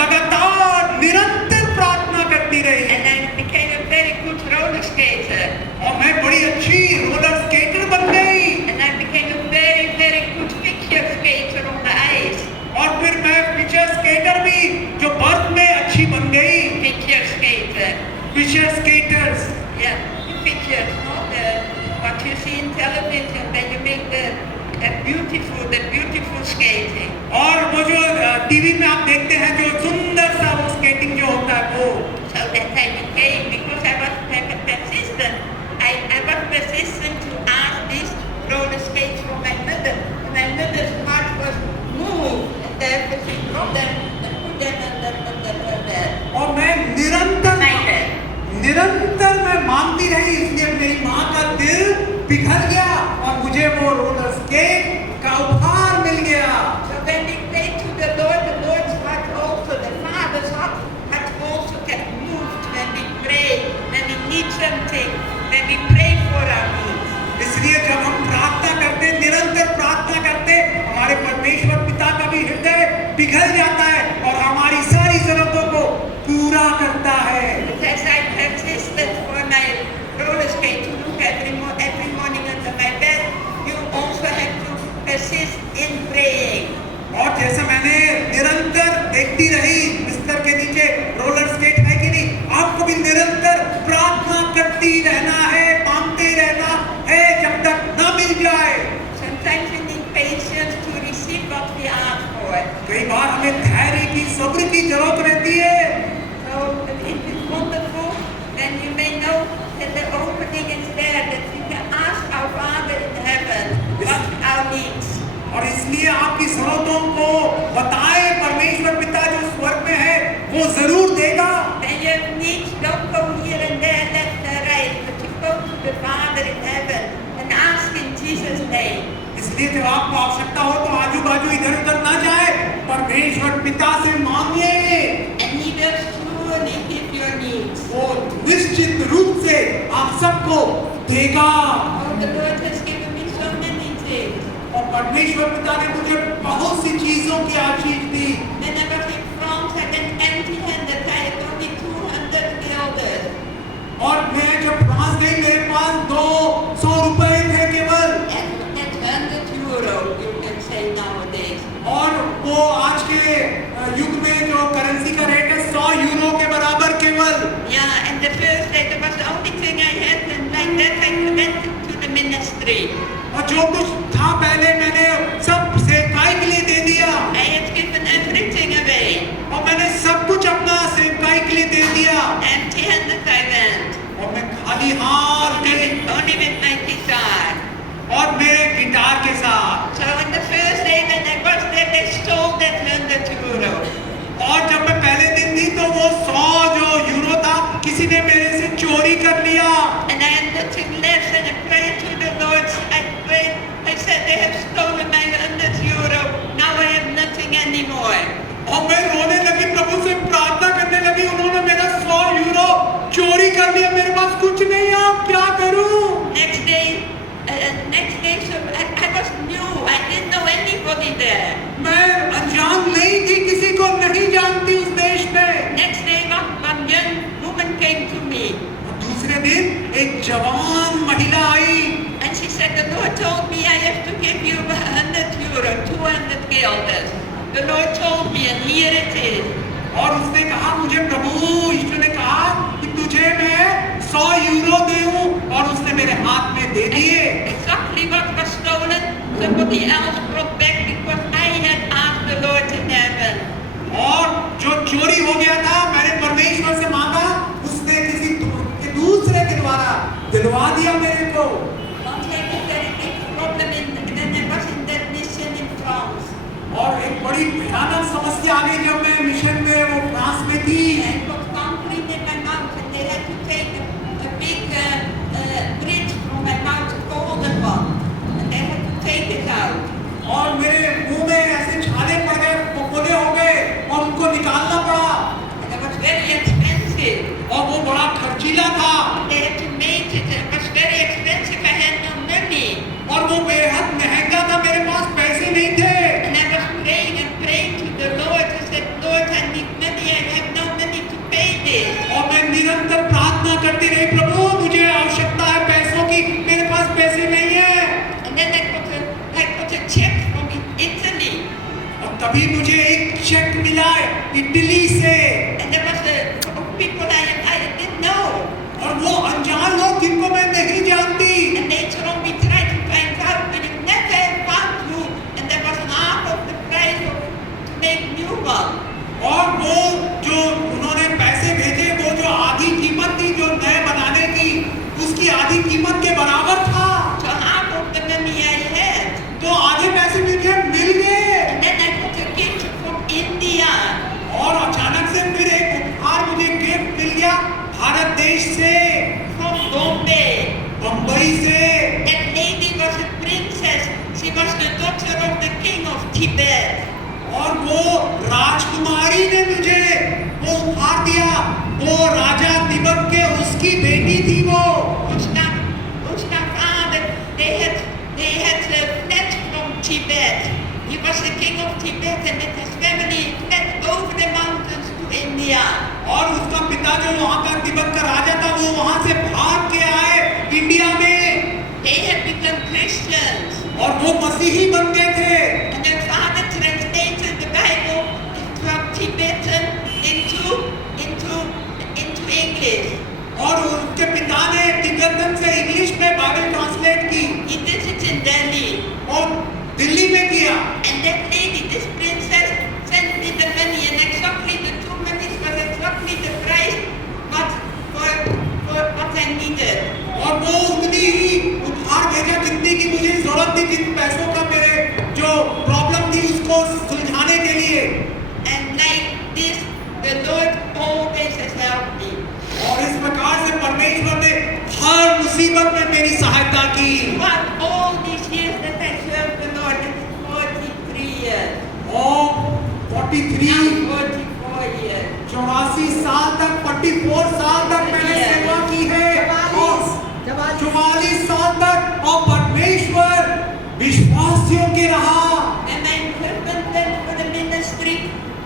लगातार निरंतर प्रार्थना करती रही। And I became a very good roller skater. और मैं बड़ी अच्छी रोलर स्केटर बन गई। And I became a very, very good figure skater on the ice. और फिर मैं फिशर स्केटर भी जो बर्फ में अच्छी बन गई। Figure skater. Fisher skaters. Yeah, the pictures, not what you see in television, when you make the beautiful skating. और वो जो टीवी में आप देखते हैं जो सुंदर सा वो स्केटिंग जो होता है वो। So that I became, because I was persistent, I was persistent to ask these roller skates from my mother. And my mother's heart was moved, and therefore she brought them and put them on the और मैं निरंतर मैं मांगती रही, इसलिए मेरी माँ का दिल पिघल गया और मुझे वो रोलर स्केट का उपहार मिल गया। So when we prayed to the Lord's heart also, the Father's heart also get moved when we pray, when we need something, when we pray for our needs. इसलिए जब हम प्रार्थना करते, निरंतर प्रार्थना करते, हमारे परमेश्वर पिता का भी हृदय पिघल जाता है और हमारी सारी जरूरतों को पूरा करता है। But as I persisted for my roller skate to look every morning under my bed, you also have to persist in praying. और जैसे मैंने निरंतर देखती रही बिस्तर के नीचे रोलर स्केट है कि नहीं, आपको भी निरंतर प्रार्थना करती रहना है, मांगते रहना है जब तक न मिल जाए। Sometimes we need patience to receive what we ask for. कई बार हमें धैर्य की, सब्र की जरूरत रहती है। So it is wonderful, and you may know that the opening is there, that we can ask our Father in heaven what our needs. और इसलिए आपकी जरूरतों को बताएं, परमेश्वर पिता जो स्वर्ग में है वो जरूर देगा। When your needs don't go here and there, left and right, but you go to the Father in heaven and ask in Jesus' name. इसलिए जब आपको आवश्यकता हो तो आजू बाजू इधर उधर ना जाए, परमेश्वर पिता से मांगिए। And He will surely give your needs. वो निश्चित रूप से आप सबको देगा। Oh, the Lord has given me so many things. और परमेश्वर पिता ने मुझे बहुत सी चीजों की आशीष दी। When I was in France, I went empty-handed. I had only 200 guilders. और मैं जब फ्रांस गई मेरे पास 200 रुपए थे केवल। And that's 100 euro, you can say nowadays. और वो आज के युग में जो करेंसी का रेट है 100 यूरो के बराबर केवल। Yeah, and the first day, that was the only thing I had, and like that I went to the ministry. और जो कुछ था पहले मैंने सब सेवकाई के लिए दे दिया। I had given everything away. और मैंने सब कुछ अपना सेवकाई के लिए दे दिया। Empty-handed I went. और मैं खाली हाथ Only with my guitar. और मेरे गिटार के साथ। So on the first day when I was there, they stole that 100 euro. और जब मैं पहले दिन थी तो वो 100 जो यूरो था किसी ने मेरे से चोरी कर लिया। And I had nothing left, and I prayed to the Lord. I prayed. I said, they have stolen my 100 euro. Now I have nothing anymore. और मैं रोने लगी, प्रभु से प्रार्थना करने लगी, उन्होंने मेरा 100 यूरो चोरी कर लिया, मेरे पास कुछ नहीं है, अब क्या करूं? Next day, so I was new. I didn't know anybody there. मैं अनजान नहीं थी, किसी को नहीं जानती उस देश में। Next day, one young woman came to me. दूसरे दिन एक जवान महिला आई। And she said, the Lord told me I have to give you 100 euro, 200 guilders. The Lord told me, and here it is. और उसने कहा, मुझे प्रभु यीशु ने कहा कि तुझे मैं 100 यूरो दूं, और उसने मेरे हाथ में दे दिए। Exactly what was stolen, somebody else brought back because उससे आगे जब मैं मिशन में वो फ्रांस में थी, and was wandering in my mouth, and they had to take a big bridge from my mouth, a golden one, and they had to take it out. और मेरे मुंह में ऐसे छाले पड़ गए, फोले हो गए और उनको निकालना पड़ा। And it was very expensive. और वो बड़ा खर्चीला था They had to make it. It was very expensive. I had no money. और वो बेहद महंगा था, मेरे पास पैसे नहीं थे। And I was praying and praying to the Lord. I said, Lord, I need money. I have no money to pay this. और मैं निरंतर प्रार्थना करती रही, प्रभु मुझे आवश्यकता है पैसों की, मेरे पास पैसे नहीं है। And then I got a check from Italy. और तभी मुझे एक चेक मिला इटली से, And there was people I didn't know. और वो अनजान लोग जिनको मैं नहीं जानती। And later on we tried to find out, but it never found you. And there was an half of the price to make new one. और वो जो उन्होंने पैसे भेजे, वो जो आधी कीमत थी जो नए बनाने की, उसकी आधी कीमत के बराबर था। So half of the money I had. तो आधे पैसे मुझे मिल गए। And then I got a gift from India. और अचानक से फिर एक उपहार मुझे गिफ्ट मिल गया भारत देश से, From Bombay. बम्बई से। That lady was a princess. She was the daughter of the king of Tibet. और वो राजकुमारी ने मुझे वो उपहार दिया, वो राजा तिब्बत के उसकी बेटी थी वो। Whose father, they had fled from Tibet. He was the king of Tibet, and with his family fled over the mountains to India. और उसका पिता जो वहाँ का तिब्बत का राजा था, वो वहाँ से भाग के आए इंडिया में, They had become Christians. और वो मसीही बन गए थे। And their father translated the Bible from Tibetan into English. और उसके पिता ने तिब्बतन से इंग्लिश में बाइबल ट्रांसलेट की He did it in Delhi. और दिल्ली में किया। And that lady, this princess, sent me the money, and exactly the 2 monies was exactly the price for what I needed. और वो उतनी ही उपहार भेजा जितनी की मुझे जरूरत थी, जिन पैसों का मेरे जो प्रॉब्लम थी उसको सुलझाने के लिए। And like this, the Lord always has helped me. और इस प्रकार से परमेश्वर ने हर मुसीबत में मेरी सहायता की। But all these years that I served the Lord, it is 43 years. और 43 Now 44 years. 84 साल तक 44 साल तक मैंने सेवा की है, 44 साल तक, और परमेश्वर विश्वासियों के रहा। And my husband went for the ministry.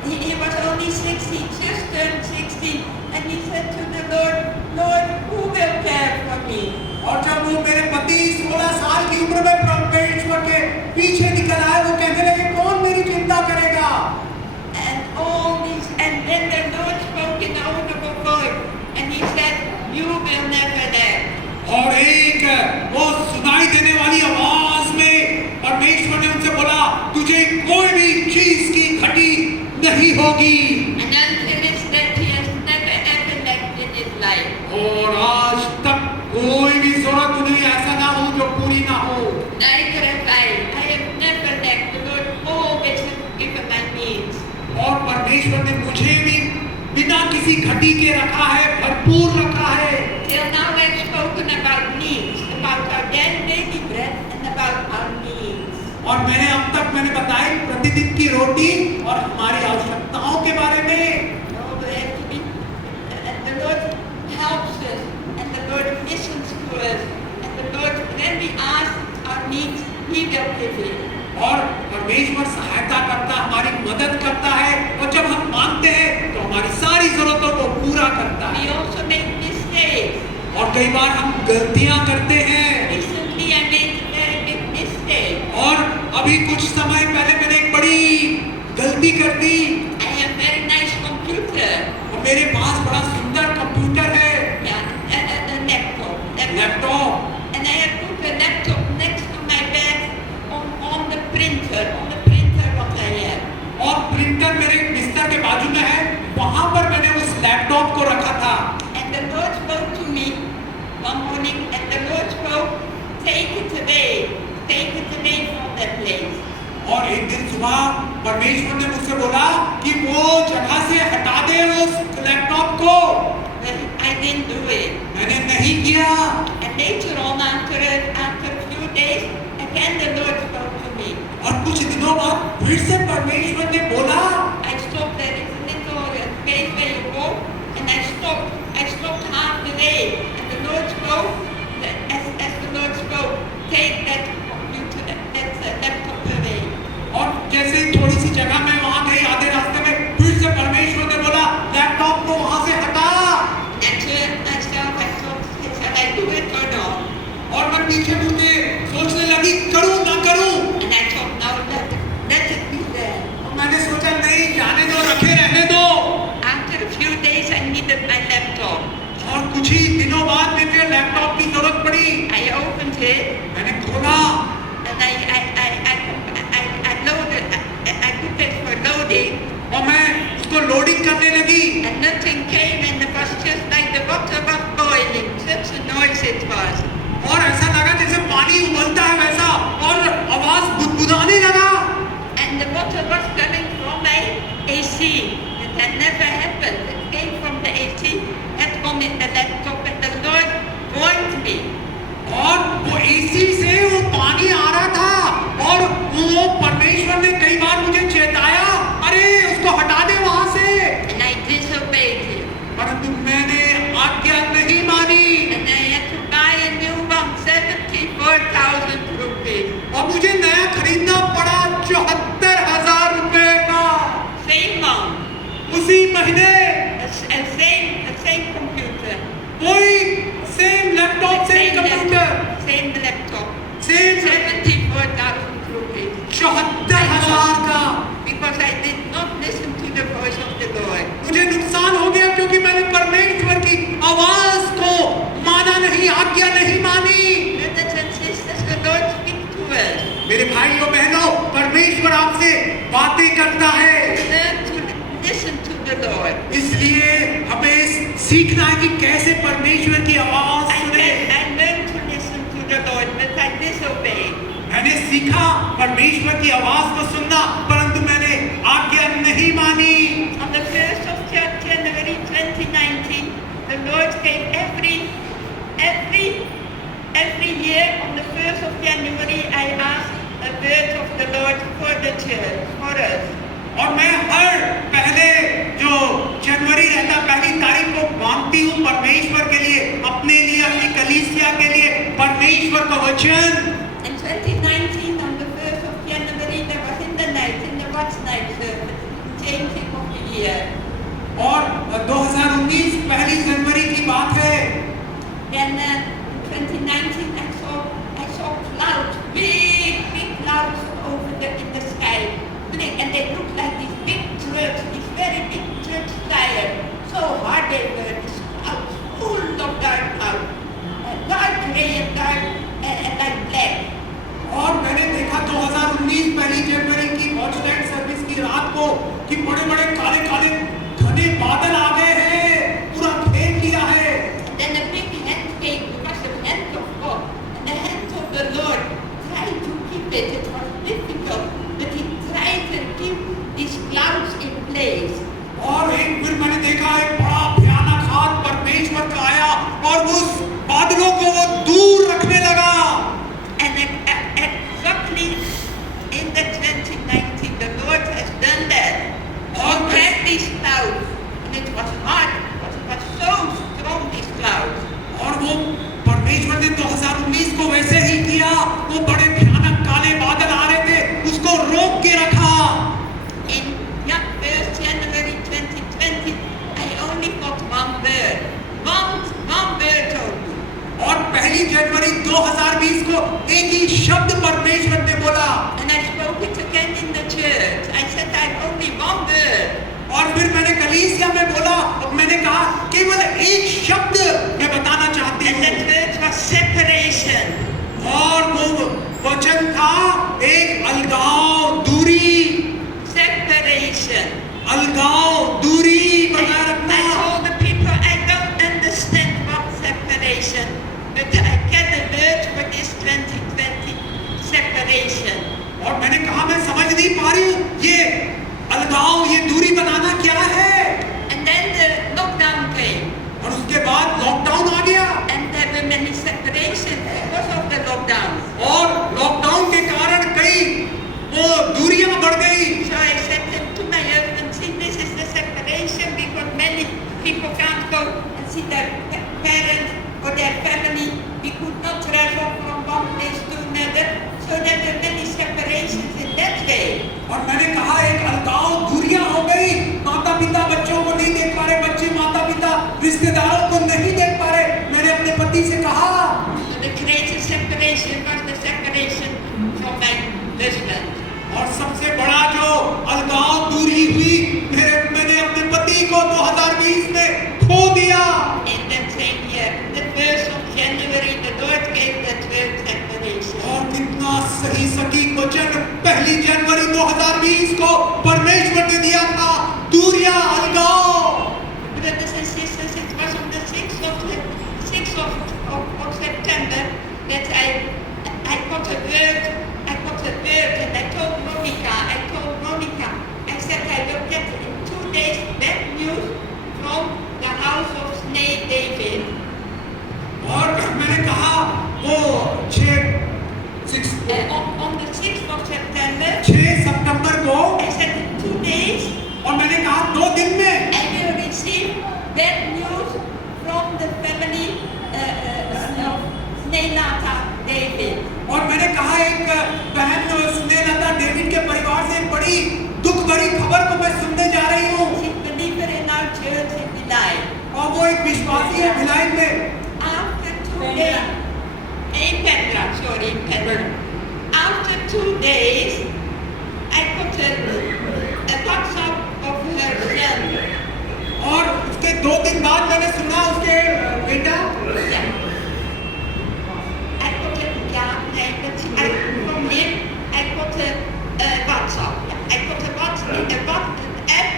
He was only 16, just turned 16, and he said to the Lord, Lord, who will care for me? और जब वो मेरे पति 16 साल की उम्र में परमेश्वर के पीछे निकल आए, वो कहने लगे कौन मेरी चिंता करेगा। And then the Lord spoke in a audible voice, and he said, you will never die. और एक वो सुनाई देने वाली आवाज में परमेश्वर ने उनसे बोला, तुझे कोई भी चीज की घटी नहीं होगी। And until his death, he has never ever lacked in his life. और आज तक कोई भी जरूरत उन्हें ऐसा ना हो जो पूरी ना हो। Neither have I. I have never lacked. The Lord always has given my needs. और परमेश्वर ने मुझे भी बिना किसी घटी के रखा है, भरपूर रखा है। Till now I've spoken about needs, about our daily bread and about our needs. और मैंने अब तक बताया प्रतिदिन की रोटी और हमारी आवश्यकताओं के बारे में। No, we have to be, and the Lord helps us, and the Lord listens to us, and the Lord, when we ask our needs, He will give it. और परमेश्वर सहायता करता, हमारी मदद करता है, और जब हम मांगते हैं तो हमारी सारी जरूरतों को पूरा करता है। We also make mistakes. और कई बार हम गलतियां करते हैं। Recently I made a very big mistake. और अभी कुछ समय पहले मैंने एक बड़ी गलती कर दी। I have very nice computer. और मेरे पास बड़ा सुंदर कंप्यूटर है, Yeah, a laptop. Laptop, And I have put the laptop next to my bed on the printer what I have. और प्रिंटर मेरे बिस्तर के बाजू में है, वहां पर मैंने उस लैपटॉप को रखा था। And the Lord spoke to me one morning, and the Lord spoke, take it away from that place. और एक दिन सुबह परमेश्वर ने मुझसे बोला कि वो जगह से हटा दे उस लैपटॉप को। But I didn't do it. मैंने नहीं किया। And later on, after a few days, again the Lord spoke to me. और कुछ दिनों बाद फिर से परमेश्वर ने बोला। I stopped, there is a little space where you go, and I stopped half the way, and the Lord spoke, as the Lord spoke, take that computer, that laptop away. और जैसे ही थोड़ी सी जगह में वहां गई, आधे रास्ते में फिर से परमेश्वर ने बोला लैपटॉप को वहां से हटा। And turned myself, I thought, shall I do it or not? और मैं पीछे मुड़ के सोचने लगी करूं ना करूं। And I thought, no, let it be there. और मैंने सोचा नहीं, जाने दो, रखे रहने दो। After a few days, I needed my laptop. और कुछ ही दिनों बाद में फिर लैपटॉप की जरूरत पड़ी। I opened it, मैंने खोला and I loaded, I put it for loading, और मैं उसको लोडिंग करने लगी। and nothing came, and it was just like the water was boiling. Such a noise it was. और ऐसा लगा जैसे पानी उबलता है वैसा, और आवाज बुदबुदाने लगा। And the water was coming from my AC. That never happened. It came from the AC, had gone in the laptop, and the Lord warned me. और वो एसी से वो पानी आ रहा था, और वो परमेश्वर ने कई बार मुझे चेताया, अरे उसको हटा दे वहां से। And I disobeyed him. परंतु मैंने आज्ञा नहीं मानी, And I had to buy a new one, 74,000 rupees. और मुझे नया खरीदना पड़ा 74,000 रुपए का। Same one. उसी महीने Same computer. वही same laptop, same computer, Same laptop. Same 74,000 rupees. 74,000 का। Because I did not listen to the voice of the Lord. मुझे नुकसान हो गया क्योंकि मैंने परमेश्वर की आवाज को माना नहीं, आज्ञा नहीं मानी। Brothers and sisters, the Lord speaks to us. मेरे भाइयों बहनों, परमेश्वर आपसे बातें करता है, Learn to listen to the Lord. इसलिए हमें सीखना है कि कैसे परमेश्वर की आवाज सुने। I learned to listen to the Lord, but I disobeyed. मैंने सीखा परमेश्वर की आवाज को सुनना, परंतु मैंने आज्ञा नहीं मानी। On the 1st of January 2019, the Lord gave every year on the 1st of January, I ask a word of the Lord for the church, for us. और मैं हर पहले जो जनवरी रहता, पहली तारीख को मांगती हूँ परमेश्वर के लिए, अपने लिए, अपनी कलीसिया के लिए परमेश्वर का वचन। In 2019, on the 1st of January, there was in the watch night service, changing of the year. और 2019 पहली जनवरी की बात है। Then in 2019, I saw clouds, big clouds in the sky, and they looked like these big trucks, these very big trucks tires. So hard they were, these clouds, full of dark clouds, dark gray and dark and like black. और मैंने देखा 2019 पहली जनवरी की watch night service की रात को कि बड़े बड़े काले काले घने बादल आ गए हैं, पूरा घेर लिया है। Then a big hand came, because the hand of God and the hand of the Lord tried to keep it. It was difficult, but He tried to keep these clouds in place. और एक फिर मैंने देखा एक बड़ा भयानक हाथ परमेश्वर का आया और उस बादलों को वो दूर रखने लगा। And exactly in the 2019, the Lord has done that. He grabbed these clouds, and it was hard, because it was so strong, these clouds. और वो परमेश्वर ने 2019 को वैसे ही किया, वो बड़े भयानक काले बादल आ रहे थे, उसको रोक के रखा। In 1st January 2020, I only got one word. One word only. और पहली जनवरी 2020 को एक ही शब्द परमेश्वर ने बोला। And I spoke it again in the church. I said, I have only one word. और फिर मैंने कलीसिया में बोला, और मैंने कहा केवल एक शब्द मैं बताना चाहती And that हूँ, word was separation. और वो वचन था एक अलगाव, दूरी। Separation. अलगाव, दूरी बनाए I रखना। told the people, I don't understand what separation, but I get a word for this 2020 separation. और मैंने कहा मैं समझ day. और मैंने कहा एक अलगाव दूरियां हो गई, माता पिता बच्चों को नहीं देख पा रहे, बच्चे माता पिता रिश्तेदारों को नहीं देख पा रहे। मैंने अपने पति से कहा So the greatest separation was the separation from my husband. और सबसे बड़ा जो अलगाव दूरी हुई, मैंने अपने पति को 2020 में खो दिया। In that same year, the 1st of January, the Lord gave that word separation. और कितना सही सटीक वचन 1 जनवरी 2020 को परमेश्वर ने दिया था, दूरियां, अलगाव। Brothers and sisters, it was on the 6th of September that I got a word, and I told Monica, I said I will get in 2 days bad news from the house of Snake David. और मैंने कहा वो 6 On the 6th of September, सितंबर को, I said in 2 days, और मैंने कहा 2 दिन में I will receive bad news from the family of Snelata David. और मैंने कहा एक बहन स्नेहलता डेविड के परिवार से एक बड़ी दुख भरी खबर को मैं सुनने जा रही हूँ। She's a believer in our church in Vilay. और वो एक विश्वासी है भिलाई में। After 2 days, in Petra. After 2 days, I got a WhatsApp of her son. और उसके 2 दिन बाद मैंने सुना उसके बेटा Yeah. I got from him, I got a WhatsApp. I got a WhatsApp app,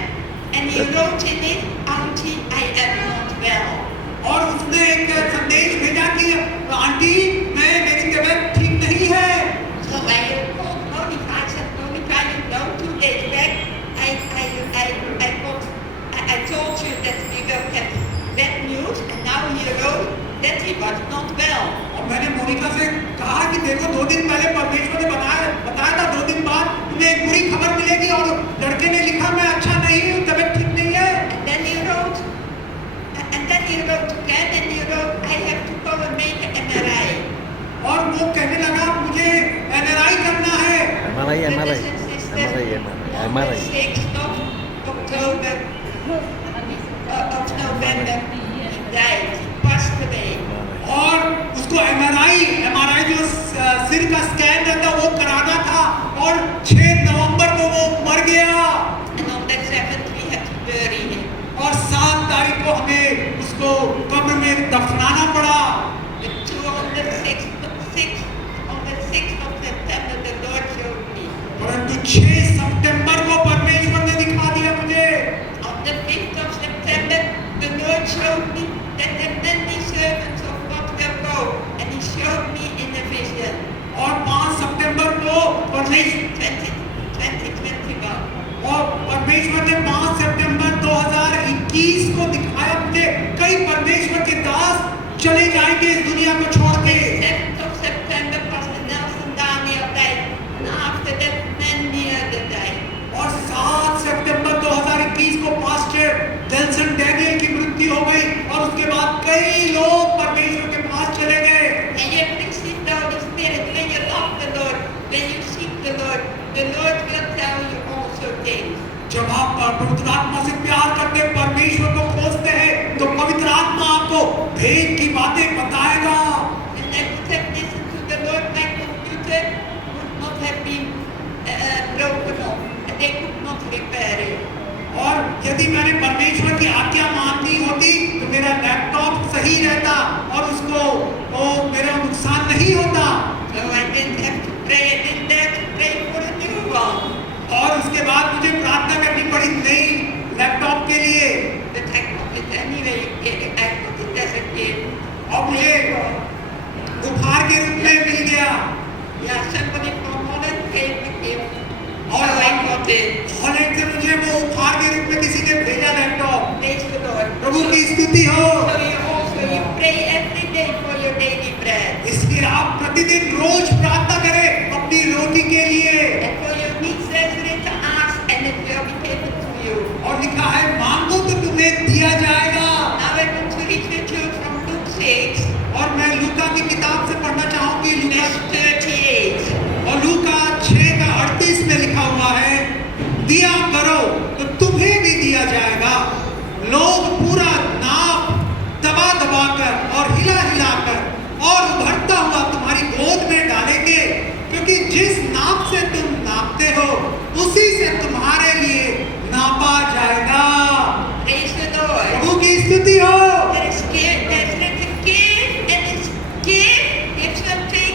and he wrote in it, Auntie, I am not well. और उसने एक संदेश भेजा कि आंटी मेरी तबीयत ठीक नहीं है। So I called Monica. I said, Monica, you know, 2 days back, I told you that we will get bad news, and now he wrote that he was not well. और मैंने मोनिका से कहा कि देखो 2 दिन पहले परमेश्वर ने बताया था 2 दिन बाद तुम्हें एक बुरी खबर मिलेगी, और लड़के ने लिखा मैं अच्छा नहीं हूँ, तबीयत ठीक नहीं है। And then he wrote again, and he wrote, I have to go and make an MRI. और वो कहने लगा मुझे MRI करना है। Brothers and sisters, on the 6th of October, of November, he died, passed away. और उसको MRI जो सिर का स्कैन रहता वो कराना था, और 6 नवंबर को वो मर गया। And on that 7th, we had to bury him. और 7 तारीख को हमें उसको कब्र में दफनाना पड़ा। But on the 6th of September, the Lord showed me. परंतु 6 सितंबर को परमेश्वर ने दिखा दिया मुझे। On the 5th of September, the Lord showed me that the many servants of God will go, and He showed me in a vision. और 5 सितंबर को परमेश्वर 2021. और परमेश्वर ने 5 सितंबर 2021 को दिखाया मुझे, कई परमेश्वर के दास चले जाएंगे इस दुनिया को छोड़ के। 7th of September, Pastor Nelson Daniel died, and after that, many others died. और 7 सितंबर 2021 को पास्टर नेल्सन डैनियल की मृत्यु हो गई, और उसके बाद कई लोग परमेश्वर के पास चले गए। And you receive the Holy Spirit when you love the Lord, when you seek the Lord will tell you also things. जब आप पवित्र आत्मा से प्यार करते परमेश्वर को खोजते हैं, तो पवित्र आत्मा आपको भेद की बातें बताएगा। When I could have listened to the Lord, my computer would not have been broken off, and they could not repair it. और यदि मैंने परमेश्वर की आज्ञा माननी होती तो मेरा लैपटॉप सही रहता, और उसको मेरा नुकसान नहीं होता। So I didn't have to pray, I didn't have to pray for a new one. और उसके बाद मुझे प्रार्थना करनी पड़ी नई लैपटॉप के लिए। But I got it anyway, I got it as a gift. और मुझे उपहार के रूप में मिल गया। Yeah, somebody from Holland gave me a gift. और So I got it. Holland से मुझे वो उपहार के रूप में किसी ने भेजा लैपटॉप। Praise the Lord. प्रभु की स्तुति हो। So you pray every day for your daily bread. इसलिए आप प्रतिदिन रोज प्रार्थना करें अपनी रोटी के लिए। And for your needs, there's written, ask, and it will be given to you. और लिखा है मांगो तो तुम्हें दिया जाएगा। Now I want to read with you from Luke 6, और मैं लूका की किताब से पढ़ना चाहूंगी, लूका verse 38. और लूका 6 का 38 में लिखा दिया करो तो तुम्हें भी दिया जाएगा। लोग पूरा नाप दबा दबा कर और हिला हिला कर और उभरता हुआ तुम्हारी गोद में डालेंगे, क्योंकि जिस नाप से तुम नापते हो उसी से तुम्हारे लिए नापा जाएगा। Praise the Lord. प्रभु की स्तुति हो। There's written give, and it's give something,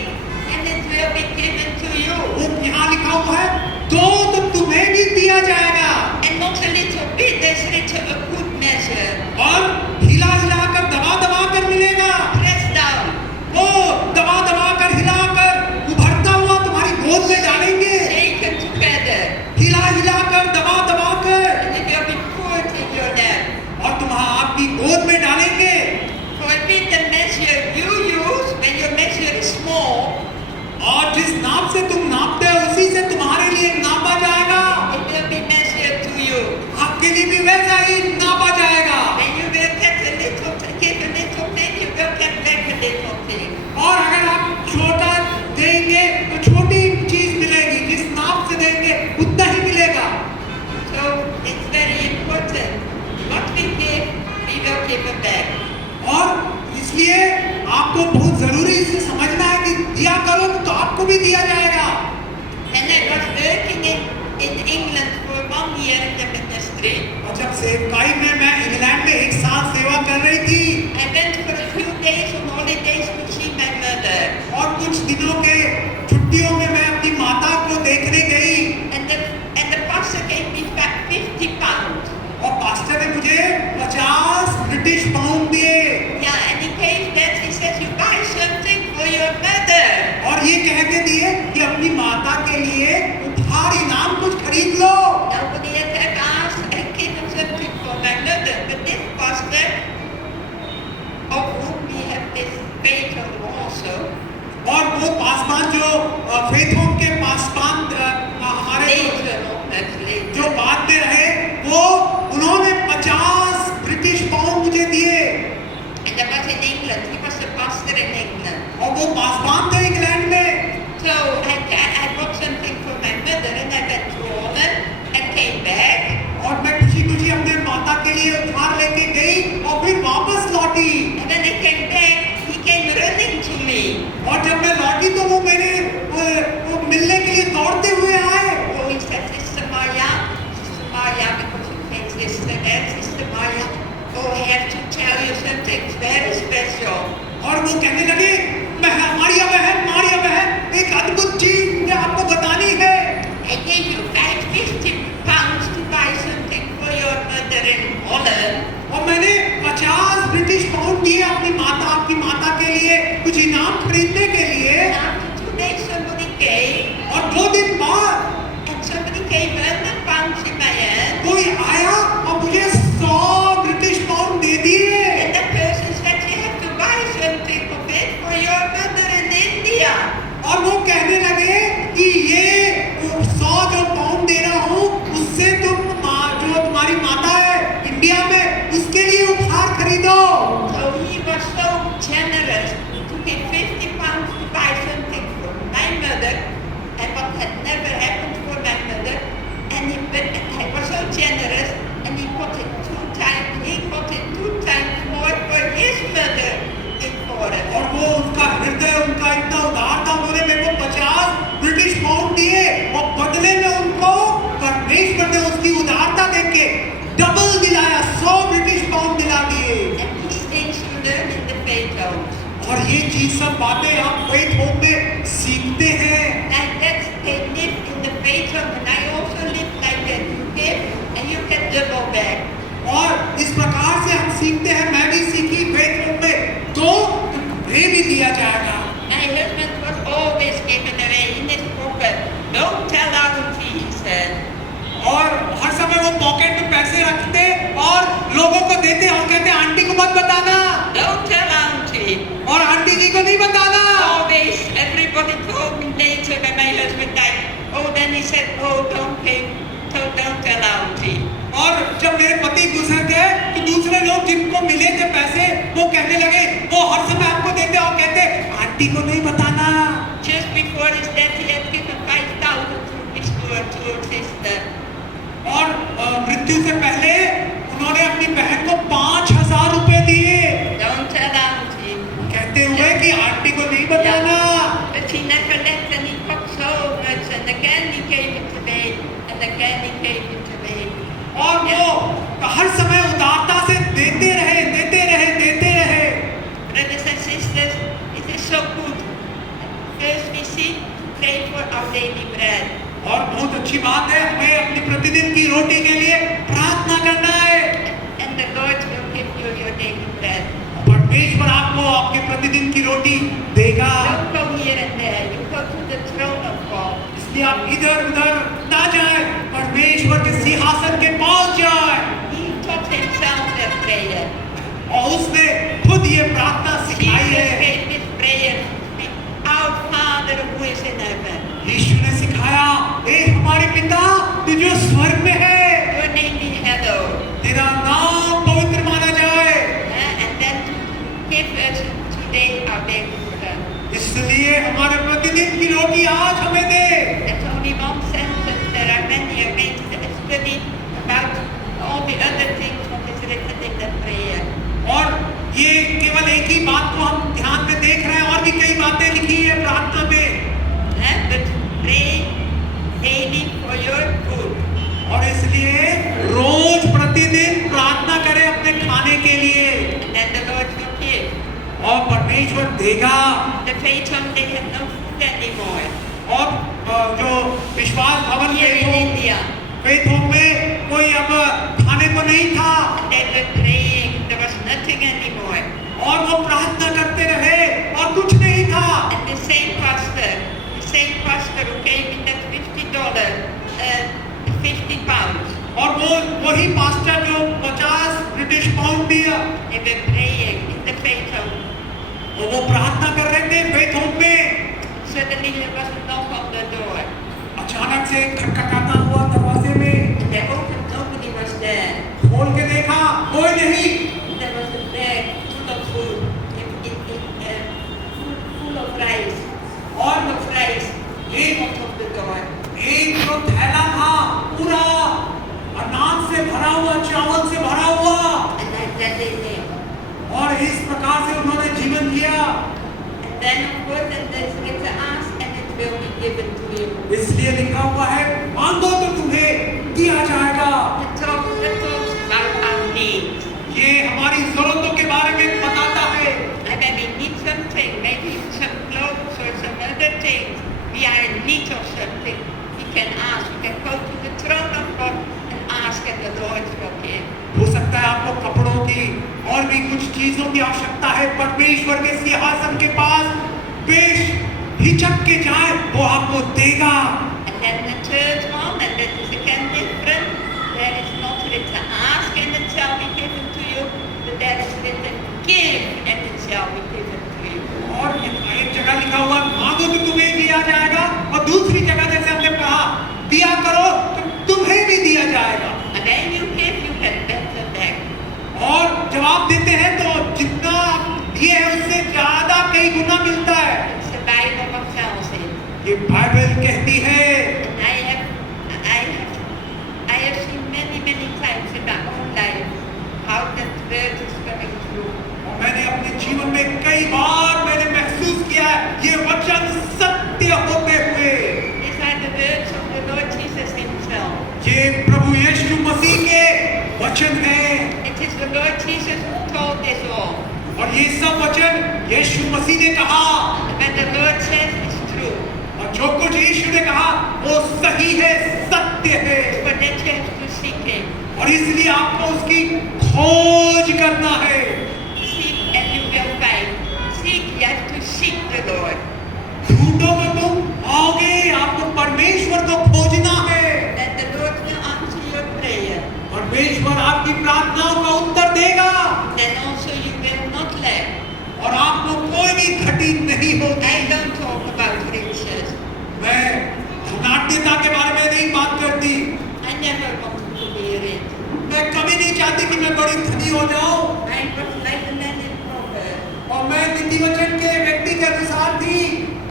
and it will be given to you. वो यहाँ लिखा हुआ है, दो तो तुम्हें भी दिया जाएगा। And not a little bit, there's written a good measure. और हिला हिला कर दबा दबा कर मिलेगा। Press down, वो दबा दबा कर हिला कर उभरता हुआ तुम्हारी गोद में डालेंगे। shaken together, हिला हिला कर दबा दबा कर and it will be poured in your lap. और तुम्हारा आपकी गोद में डालेंगे। For it be the measure you use when your measure is small, और जिस नाप से तुम नापते हो उसी से तुम्हारे लिए नापा जाएगा। it will be measured to you. आपके लिए भी वैसा ही नापा जाएगा। When you will get a little, give a little thing, you will get back a little thing. और अगर आप छोटा देंगे तो छोटी चीज मिलेगी, जिस नाप से देंगे उतना ही मिलेगा। So it's very important. What we give, we will give it back. और इसलिए आपको बहुत जरूरी इसे समझना है कि दिया करो तो आपको भी दिया जाएगा। And I was working in England for 1 year in the ministry. और जब सेवकाई में मैं इंग्लैंड में 1 साल सेवा कर रही थी I went for a few days on holidays to see my mother. और कुछ दिनों के छुट्टियों में मैं अपनी माता को देखने गई And the pastor gave me back 50 pounds. और पास्टर ने मुझे 50 ब्रिटिश पाउंड दिए। Yeah, and he gave that. He says, you buy something for your mother. और ये कह के दिए कि अपनी माता के लिए उपहार इनाम कुछ खरीद लो। Nobody had ever asked and given something for my mother. But this pastor, of whom we have this faith also, और वो पासवान जो फेथ होम के पासवान हमारे later on actually, जो बाद में रहे, वो उन्होंने 50 ब्रिटिश पाउंड मुझे दिए। and that was in England. He was a pastor in England. और वो पासवान थे इंग्लैंड में। So I bought something for my mother and I went to Holland and came back. और मैं खुशी खुशी अपने माता के लिए उपहार लेके गई और फिर वापस लौटी। And when I came back, he came running to me. और जब मैं लौटी तो वो मेरे वो मिलने के लिए दौड़ते हुए आए। Oh, he said, Sister Maria, because he came sister and Sister Maria, oh, I have to tell you something very special. और वो कहने लगे, मारिया बहन, एक अद्भुत चीज मुझे आपको बतानी है। I gave you 50 pounds to buy something for your mother in Holland. और मैंने 50 ब्रिटिश पाउंड दिए आपकी माता के लिए कुछ इनाम खरीदने के लिए। And after 2 days, somebody came, और 2 दिन बाद and somebody gave 100 pounds in my hand. कोई आया और मुझे 100 ब्रिटिश पाउंड दे दिए। And that person said, you have to buy something of it for your mother in India. और वो कहने लगे कि ये 100 जो पाउंड दे रहा हूँ उससे तुम जो तुम्हारी माता है इंडिया में उसके लिए उपहार खरीदो। So he was so generous to give 50 pounds to buy something for my mother, and what had never happened for my mother. And he was so generous, and he put it 2 times more for his mother in foreign. और वो उसका हृदय उनका इतना उदार था, उन्होंने मेरे को 50 ब्रिटिश पाउंड दिए और बदले में उनको परमेश्वर ने उसकी उदारता देख के डबल दिलाया, 100 ब्रिटिश पाउंड दिला दिए। And these things you learn in the faith homes. और ये चीज सब बातें आप फेथ होम में सीखते हैं। Like that, they live in the faith home, and I also live like that. You give and you get double back. और इस प्रकार से हम सीखते हैं, मैं भी सीखी फेथ होम में, तो तुम्हें भी दिया जाएगा। My husband was always giving away in his pocket. Don't tell auntie, he said. और हर समय वो पॉकेट में पैसे रखते और लोगों को देते और कहते आंटी को मत बताना, Don't tell auntie. और आंटी जी को नहीं बताना। Always, everybody told me later when my husband died. Oh, then he said, oh, don't tell auntie. और जब मेरे पति गुजर गए तो दूसरे लोग जिनको मिले थे पैसे वो कहने लगे, वो हर समय आपको देते और कहते आंटी को नहीं बताना। Just before his death, he had given 5,000 rupees to her sister. मृत्यु से पहले उन्होंने अपनी बहन को 5,000 रुपए दिए, Don't tell Auntie. कहते हुए कि आंटी को नहीं बताना। But he never left and he got so much and again he gave it away and again he gave it away. और वो हर समय उदारता से देते रहे, देते रहे, देते रहे। Brothers and sisters, it is so good. First we sit, pray for our daily bread. और बहुत अच्छी बात है, हमें अपनी प्रतिदिन की रोटी के लिए प्रार्थना करना है। And the Lord will give you your daily bread. परमेश्वर आपको आपके प्रतिदिन की रोटी देगा। Don't go here and there. You go to the throne of God. इसलिए आप इधर उधर ना जाए, परमेश्वर के सिंहासन के पास जाए। He taught himself that prayer. और उसने खुद ये प्रार्थना सिखाई Jesus है। gave this prayer. Our Father who is in heaven. यीशु ने सिखाया, ए हमारे पिता तू जो स्वर्ग में है, Your name be hallowed. तेरा नाम पवित्र माना जाए। And then to give us today our daily bread. इसलिए हमारे प्रतिदिन की रोटी आज हमें दे। That's only one sentence. There are many. I'm going to study about all the other things what is written in the prayer. और ये केवल एक ही बात को हम ध्यान में देख रहे हैं, और भी कई बातें लिखी है प्रार्थना में। But pray daily for your food. और इसलिए रोज प्रतिदिन प्रार्थना करें अपने खाने के लिए, And then the Lord will give. और परमेश्वर देगा। The faith home, they have no food anymore. और जो विश्वास भवन Here in India, faith home में कोई अब खाने को नहीं था, they were praying. There was nothing anymore. और वो प्रार्थना करते रहे और कुछ नहीं था। And the same pastor who gave me that $50, 50 pounds, और वो वही पास्टर जो 50 ब्रिटिश पाउंड दिया, they were praying in the faith home. तो वो प्रार्थना कर रहे थे फेथ होम में। Suddenly there was a knock on the door. अचानक से खटखटाता हुआ दरवाजे में, They opened, nobody was there. खोल के देखा, कोई नहीं। There was a bag full of food, full of rice, all of rice, in front of the door. एक जो थैला था पूरा अनाज से भरा हुआ, चावल से भरा हुआ, And like that they lived. और इस प्रकार से उन्होंने जीवन जिया। And then of course, and there's it's a ask and it will be given to you. इसलिए लिखा हुआ है, मांगो तो तुम्हें दिया जाएगा। The talks about our needs. ये हमारी जरूरतों के बारे में बताता है। And when we need something, maybe some clothes or some other things, we are in need of something, we can ask. We can go to the throne of God and ask and the Lord will give. हो सकता है आपको कपड़ों की और भी कुछ चीजों की आवश्यकता है, परमेश्वर के सिंहासन के पास बेहिचक के जाए, वो आपको देगा। And then the third one, and that is again different. There is not written ask and it shall be given to you, but there is written give and it shall be given to you. और एक जगह लिखा हुआ मांगो तो तुम्हें दिया जाएगा, और दूसरी जगह जैसे हमने कहा दिया करो तो तुम्हें भी दिया जाएगा। And when you give, you can better back. और जब आप देते हैं तो जितना आप दिए हैं उससे ज्यादा कई गुना मिलता है। It's the Bible what tells it. ये बाइबल कहती है। And I have seen many times in my own life how that word is coming true. और मैंने अपने जीवन में कई बार मैंने महसूस किया है ये वचन सत्य होते हुए। These are the words of the Lord Jesus himself. ये प्रभु यीशु मसीह के वचन है। It is the Lord Jesus who told this all. और ये सब वचन यीशु मसीह ने कहा। When the Lord says it's true. और जो कुछ यीशु ने कहा वो सही है, सत्य है। But then you have to seek him. और इसलिए आपको उसकी खोज करना है। Seek and you will find. Seek, you have to seek the Lord. ढूंढो तो तुम आओगे, आपको परमेश्वर को खोजना है। Then the Lord will answer your prayer. परमेश्वर आपकी प्रार्थनाओं का उत्तर देगा। Then also you will not lack. और आपको कोई भी घटी नहीं होगी। I don't talk about riches. मैं धनाढ्यता के बारे में नहीं बात करती। I never wanted to be rich. मैं कभी नहीं चाहती कि मैं बड़ी धनी हो जाऊं। I was like the man in Proverbs. और मैं नीतिवचन के व्यक्ति के अनुसार थी।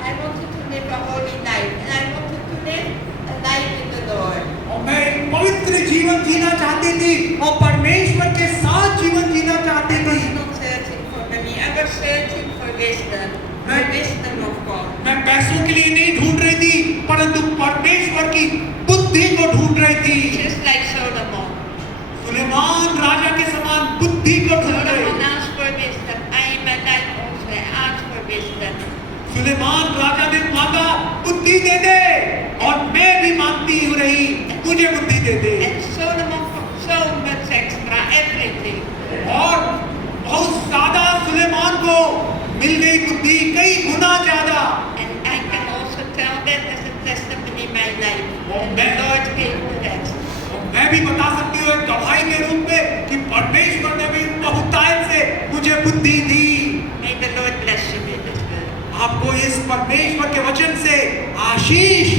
I wanted to live a holy life, and I wanted to live a life in the Lord. और मैं एक पवित्र पवित्र जीवन जीना चाहती थी और परमेश्वर के साथ जीवन जीना चाहती I थी। was not searching for money. I was searching for wisdom. The wisdom of God. मैं पैसों के लिए नहीं ढूंढ रही थी, परंतु परमेश्वर की बुद्धि को ढूंढ रही थी। Just like Solomon. सुलेमान राजा के समान बुद्धि को ढूंढ रहे। Solomon asked for wisdom. I in my life also asked for wisdom. Suleman राजा ने मांगा बुद्धि दे दे, और मैं भी मांगती हूँ रही, मुझे बुद्धि दे दे। And Solomon got so much extra everything. और बहुत ज्यादा सुलेमान को मिल गई बुद्धि, कई गुना ज्यादा। And I can also tell that as a testimony in my life. Oh, And the Lord gave me that. और मैं भी बता सकती हूँ एक गवाही के रूप में कि परमेश्वर ने भी बहुतायत से मुझे बुद्धि दी। May the Lord bless you with this word. आपको इस परमेश्वर के वचन से आशीष